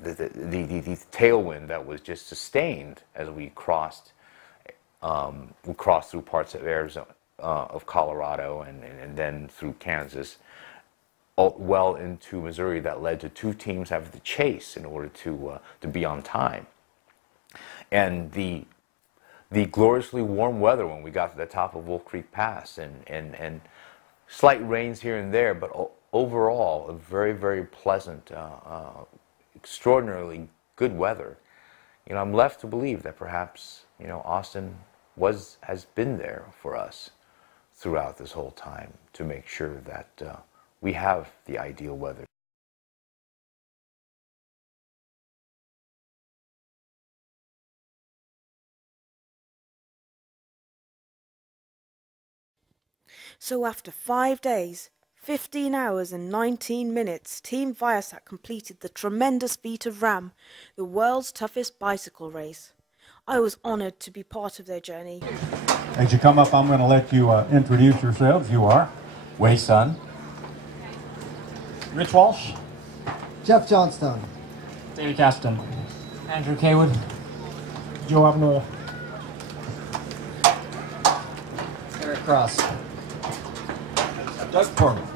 the tailwind that was just sustained as we crossed through parts of Arizona, of Colorado, and then through Kansas, well into Missouri, that led to two teams having to chase in order to be on time. And the gloriously warm weather when we got to the top of Wolf Creek Pass, and slight rains here and there, but overall a very, very pleasant, extraordinarily good weather. You know, I'm left to believe that perhaps, you know, Austin has been there for us throughout this whole time to make sure that we have the ideal weather. So after 5 days, 15 hours and 19 minutes, Team ViaSat completed the tremendous feat of RAAM, the world's toughest bicycle race. I was honoured to be part of their journey. As you come up, I'm going to let you introduce yourselves. You are Wei Sun, Rich Walsh, Jeff Johnstone, David Caston, Andrew Kaywood, Joe Abnola, Eric Cross, Doug Portman.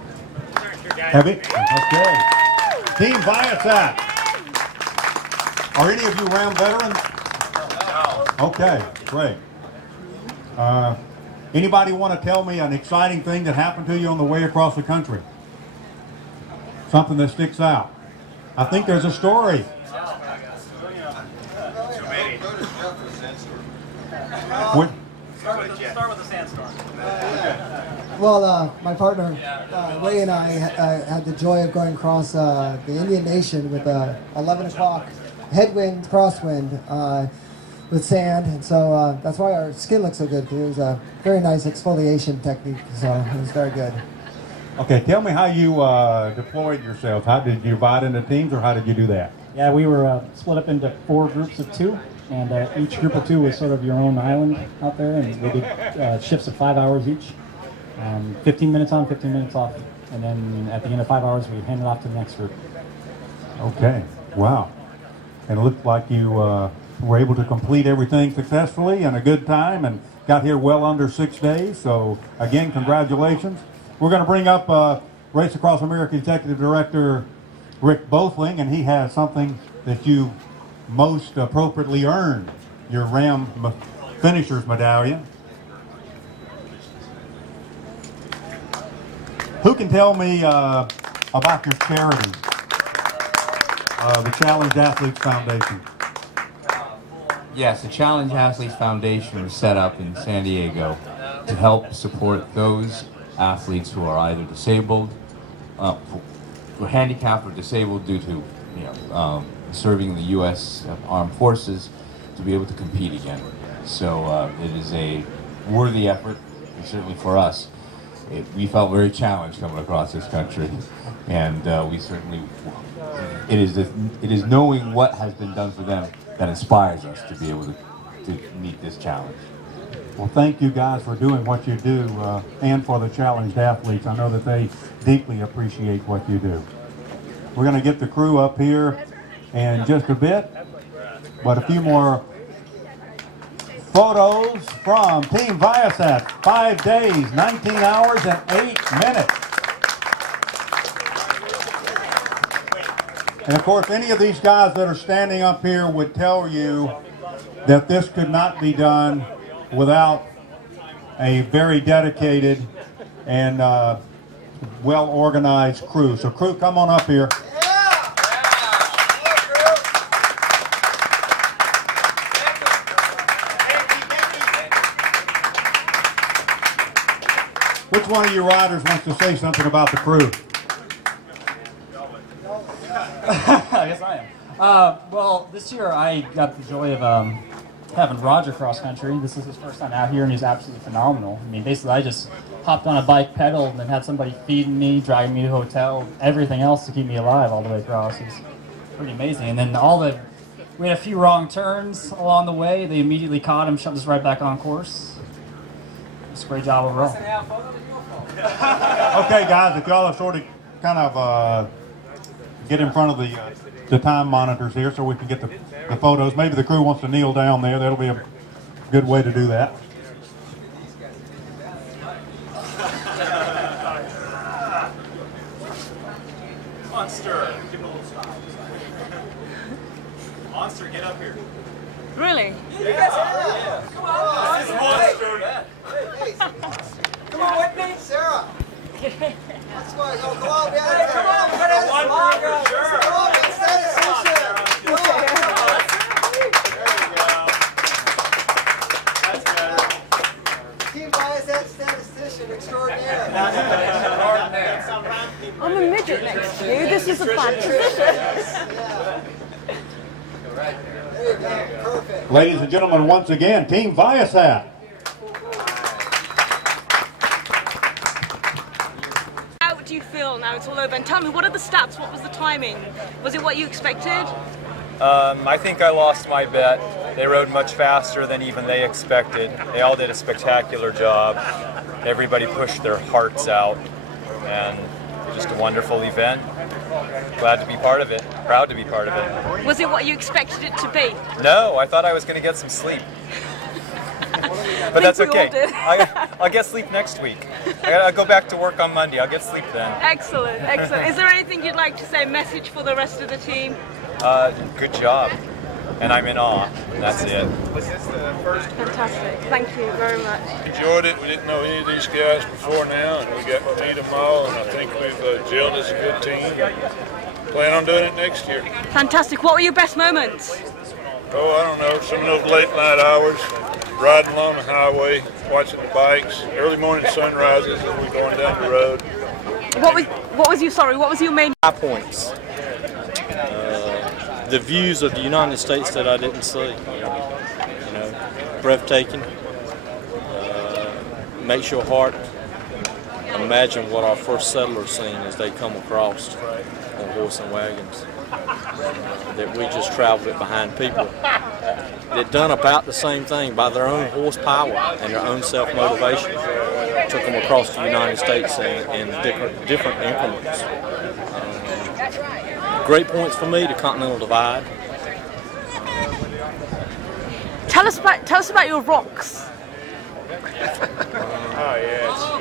Heavy? Okay. Team ViaSat. Are any of you RAAM veterans? Okay, great. Anybody want to tell me an exciting thing that happened to you on the way across the country? Something that sticks out. I think there's a story. Start with the sandstorm. Well, my partner, Ray, and I had the joy of going across the Indian Nation with 11 o'clock headwind, crosswind, with sand, and so that's why our skin looks so good. It was a very nice exfoliation technique, so it was very good. Okay, tell me how you deployed yourselves. How did you divide into teams, or how did you do that? Yeah, we were split up into 4 groups of 2, and each group of 2 was sort of your own island out there, and we did shifts of 5 hours each. 15 minutes on, 15 minutes off, and then at the end of 5 hours, we hand it off to the next group. Okay, wow. And it looked like you were able to complete everything successfully and a good time, and got here well under 6 days. So again, congratulations. We're going to bring up Race Across America Executive Director Rick Bothling, and he has something that you most appropriately earned, your RAAM Finishers Medallion. Who can tell me about your charity, the Challenged Athletes Foundation? Yes, the Challenged Athletes Foundation was set up in San Diego to help support those athletes who are either disabled, or handicapped or disabled due to serving in the U.S. Armed Forces, to be able to compete again. So it is a worthy effort, and certainly for us. We felt very challenged coming across this country, and we certainly, it is knowing what has been done for them that inspires us to be able to meet this challenge. Well, thank you guys for doing what you do, and for the challenged athletes. I know that they deeply appreciate what you do. We're going to get the crew up here in just a bit, but a few more photos from Team ViaSat. 5 days, 19 hours, and 8 minutes. And of course, any of these guys that are standing up here would tell you that this could not be done without a very dedicated and well-organized crew. So crew, come on up here. Which one of you riders wants to say something about the crew? Yes, I am. Well, this year I got the joy of having Roger cross country. This is his first time out here, and he's absolutely phenomenal. I mean, basically, I just hopped on a bike, pedaled, and then had somebody feeding me, driving me to the hotel, everything else to keep me alive all the way across. It was pretty amazing. And then we had a few wrong turns along the way. They immediately caught him, shoved us right back on course. It's a great job overall. Okay, guys, if y'all are sort of kind of get in front of the time monitors here so we can get the photos. Maybe the crew wants to kneel down there. That'll be a good way to do that. Monster, give him a little stop. Monster, get up here. Really? Yeah. Come on, this is Monster. Come on with me, Sarah. Let's go. Come on, man. Hey, come on, we're gonna one for sure. Come on, let's statistician. Come on. There you go. That's better. Team ViaSat statistician extraordinaire. I'm a midget next to you. This is a bad position. There you go. Perfect. Ladies and gentlemen, once again, Team ViaSat. How do you feel now it's all over? And tell me, what are the stats? What was the timing? Was it what you expected? I think I lost my bet. They rode much faster than even they expected. They all did a spectacular job. Everybody pushed their hearts out, and just a wonderful event. Glad to be part of it. Proud to be part of it. Was it what you expected it to be? No, I thought I was going to get some sleep. But that's okay. I'll get sleep next week. I'll go back to work on Monday. I'll get sleep then. Excellent, excellent. Is there anything you'd like to say, message for the rest of the team? Good job. And I'm in awe. That's it. Was this the first? Fantastic. Thank you very much. Enjoyed it. We didn't know any of these guys before now, and we got to meet them all, and I think we've gelled as a good team. Plan on doing it next year. Fantastic. What were your best moments? Oh, I don't know, some of those late night hours, riding along the highway, watching the bikes, early morning sunrises as we're going down the road. What was your main high points? The views of the United States that I didn't see, you know, breathtaking. Makes your heart imagine what our first settlers seen as they come across on horse and wagons. That we just traveled it behind people that done about the same thing by their own horsepower and their own self-motivation. Took them across the United States in different increments. Great points for me, the Continental Divide. Tell us about your rocks.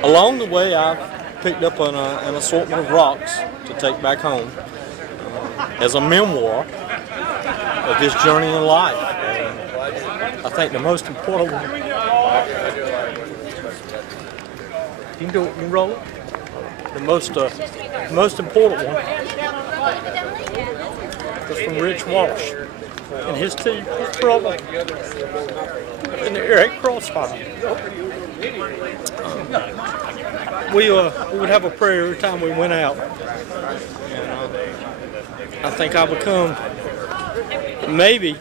Along the way, I picked up an assortment of rocks to take back home as a memoir of this journey in life. And I think the most important one. You can do it. You can roll it. The most important one was from Rich Walsh and his team, his brother, in the Eric Crossfire. We would have a prayer every time we went out. And, I think I become, maybe,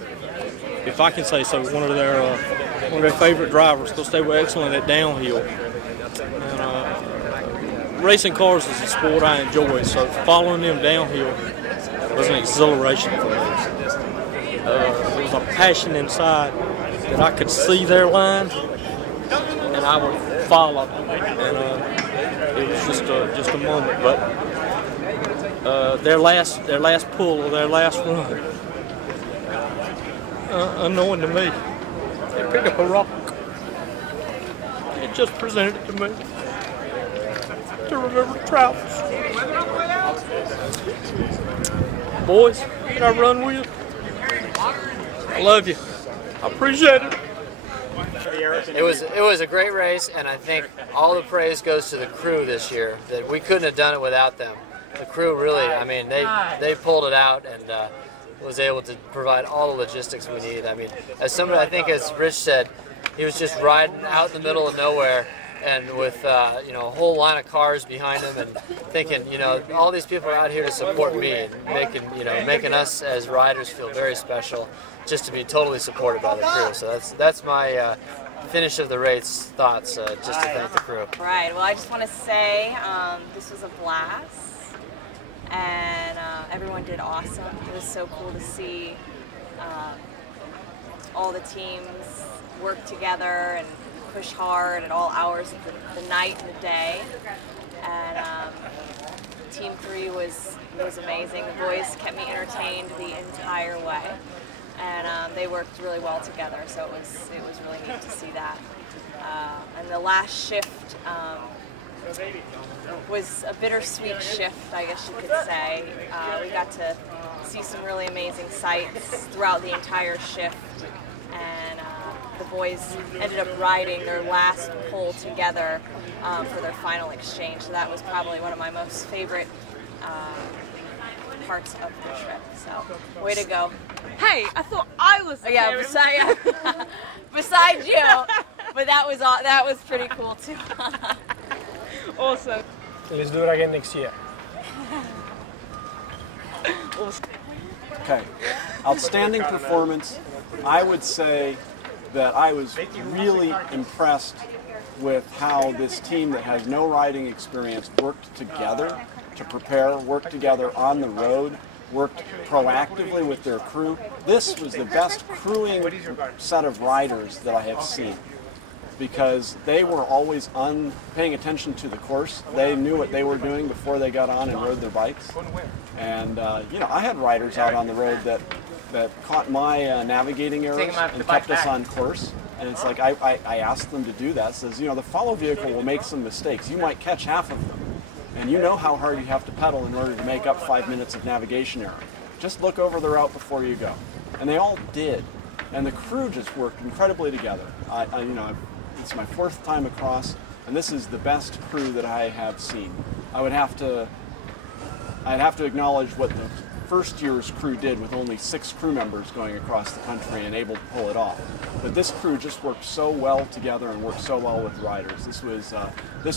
if I can say so, one of their favorite drivers, because they were excellent at downhill. And, racing cars is a sport I enjoy, so following them downhill was an exhilaration for me. There was a passion inside that I could see their line, and I would follow. And it was just a moment, but their last pull or their last run, unknown to me, they picked up a rock. It just presented it to me to remember travels. Boys, can I run with you? I love you. I appreciate it. It was a great race, and I think all the praise goes to the crew this year. That we couldn't have done it without them. The crew really, I mean, they pulled it out and was able to provide all the logistics we needed. I mean, as somebody, I think as Rich said, he was just riding out in the middle of nowhere, and with you know, a whole line of cars behind them, and thinking, you know, all these people are out here to support me and making us as riders feel very special, just to be totally supported by the crew. So that's my finish of the race thoughts, just to thank the crew. Right. Well, I just want to say this was a blast, and everyone did awesome. It was so cool to see all the teams work together and push hard at all hours of the night and the day. And Team 3 was amazing. The boys kept me entertained the entire way, and they worked really well together. So it was really neat to see that. And the last shift was a bittersweet shift, I guess you could say. We got to see some really amazing sights throughout the entire shift, and the boys ended up riding their last pull together for their final exchange. So that was probably one of my most favorite parts of the trip. So, way to go. Hey, I thought I was the yeah, besides you. But that was pretty cool too. Awesome. Let's do it again next year. Okay, outstanding performance. I would say that I was really impressed with how this team that has no riding experience worked together to prepare, worked together on the road, worked proactively with their crew. This was the best crewing set of riders that I have seen, because they were always paying attention to the course. They knew what they were doing before they got on and rode their bikes. And you know, I had riders out on the road that caught my navigating errors and kept us on course. And it's like I asked them to do that. It says, you know, the follow vehicle will make some mistakes. You might catch half of them. And you know how hard you have to pedal in order to make up 5 minutes of navigation error. Just look over the route before you go. And they all did. And the crew just worked incredibly together. You know, it's my 4th time across, and this is the best crew that I have seen. I'd have to acknowledge what the first year's crew did with only 6 crew members going across the country and able to pull it off. But this crew just worked so well together and worked so well with riders. This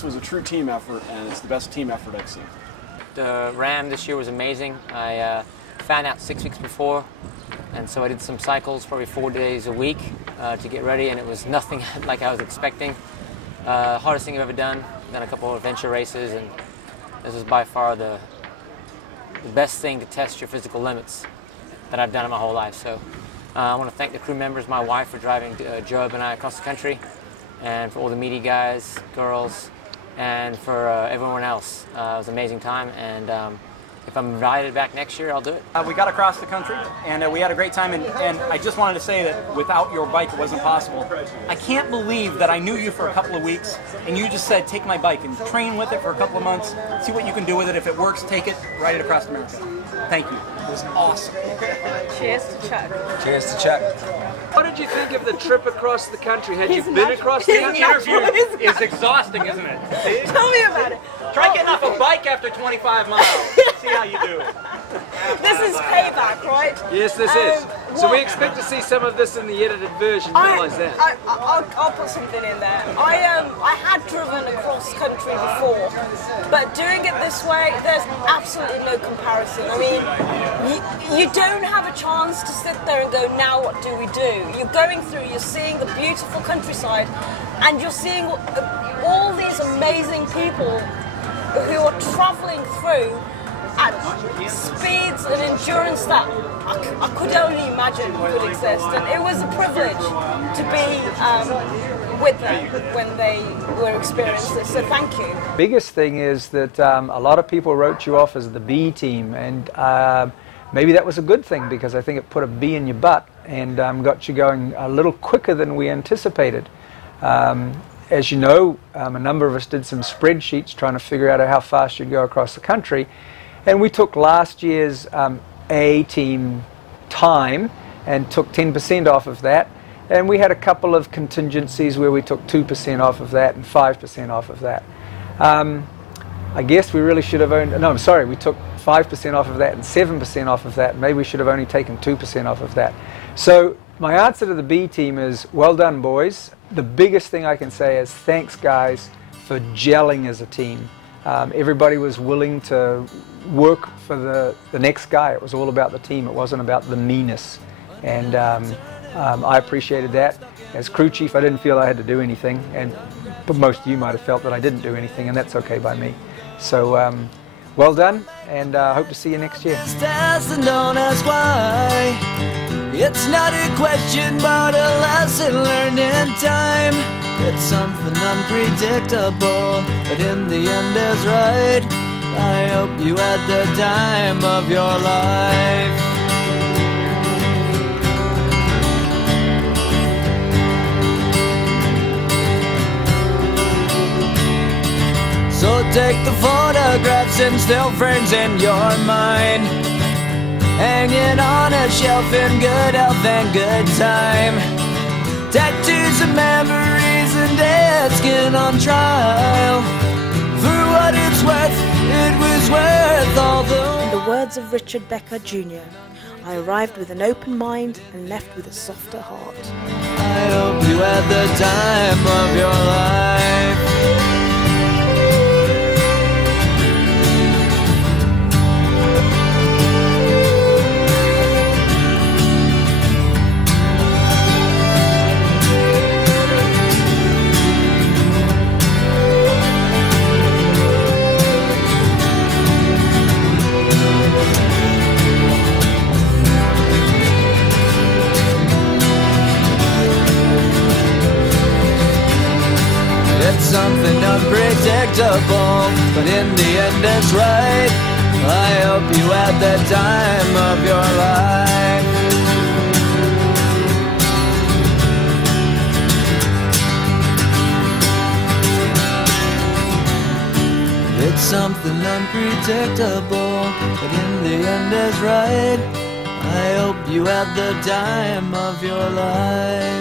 was a true team effort, and it's the best team effort I've seen. The RAAM this year was amazing. I found out 6 weeks before, and so I did some cycles, probably 4 days a week to get ready, and it was nothing like I was expecting. Hardest thing I've ever done. Done a couple of adventure races, and this was by far the best thing to test your physical limits that I've done in my whole life. So I want to thank the crew members, my wife for driving Job and I across the country, and for all the media guys, girls, and for everyone else. It was an amazing time, and if I'm invited back next year, I'll do it. We got across the country, and we had a great time, and I just wanted to say that without your bike, it wasn't possible. I can't believe that I knew you for a couple of weeks, and you just said, take my bike and train with it for a couple of months, see what you can do with it. If it works, take it, ride it across America. Thank you. It was awesome. Cheers to Chuck. Cheers to Chuck. What did you think of the trip across the country? Had you been across the country? Interview is exhausting, isn't it? Tell me about it. Try getting off a bike after 25 miles. See how you do. This is payback, right? Yes, this is. So we expect to see some of this in the edited version. Realize that. I'll put something in there. I had driven across country before, but doing it this way, there's absolutely no comparison. I mean, you don't have a chance to sit there and go, now what do we do? You're going through, you're seeing the beautiful countryside, and you're seeing all these amazing people who are traveling through at speeds and endurance that I could only imagine could exist, and it was a privilege to be with them when they were experiencing this, so thank you. Biggest thing is that a lot of people wrote you off as the B team, and maybe that was a good thing, because I think it put a bee in your butt and got you going a little quicker than we anticipated. As you know, a number of us did some spreadsheets trying to figure out how fast you'd go across the country, and we took last year's A team time and took 10% off of that, and we had a couple of contingencies where we took 2% off of that and 5% off of that. I guess we really should have owned, no, I'm sorry, we took 5% off of that and 7% off of that. Maybe we should have only taken 2% off of that. So My answer to the B team is, well done, boys. The biggest thing I can say is thanks, guys, for gelling as a team. Everybody was willing to work for the next guy. It was all about the team. It wasn't about the meanness. And I appreciated that. As crew chief, I didn't feel I had to do anything, but most of you might have felt that I didn't do anything, and that's okay by me. So well done, and hope to see you next year. Don't ask why. It's not a question, but a lesson learned in time. It's something unpredictable, but in the end is right. I hope you had the time of your life. So take the photographs and still frames in your mind, hanging on a shelf in good health and good time. Tattoos of memories and dead skin on trial. For what it's worth, it was worth all the... In the words of Richard Becker Jr., I arrived with an open mind and left with a softer heart. I hope you had the time of your life. It's something unpredictable, but in the end it's right. I hope you had the time of your life. It's something unpredictable, but in the end is right. I hope you had the time of your life.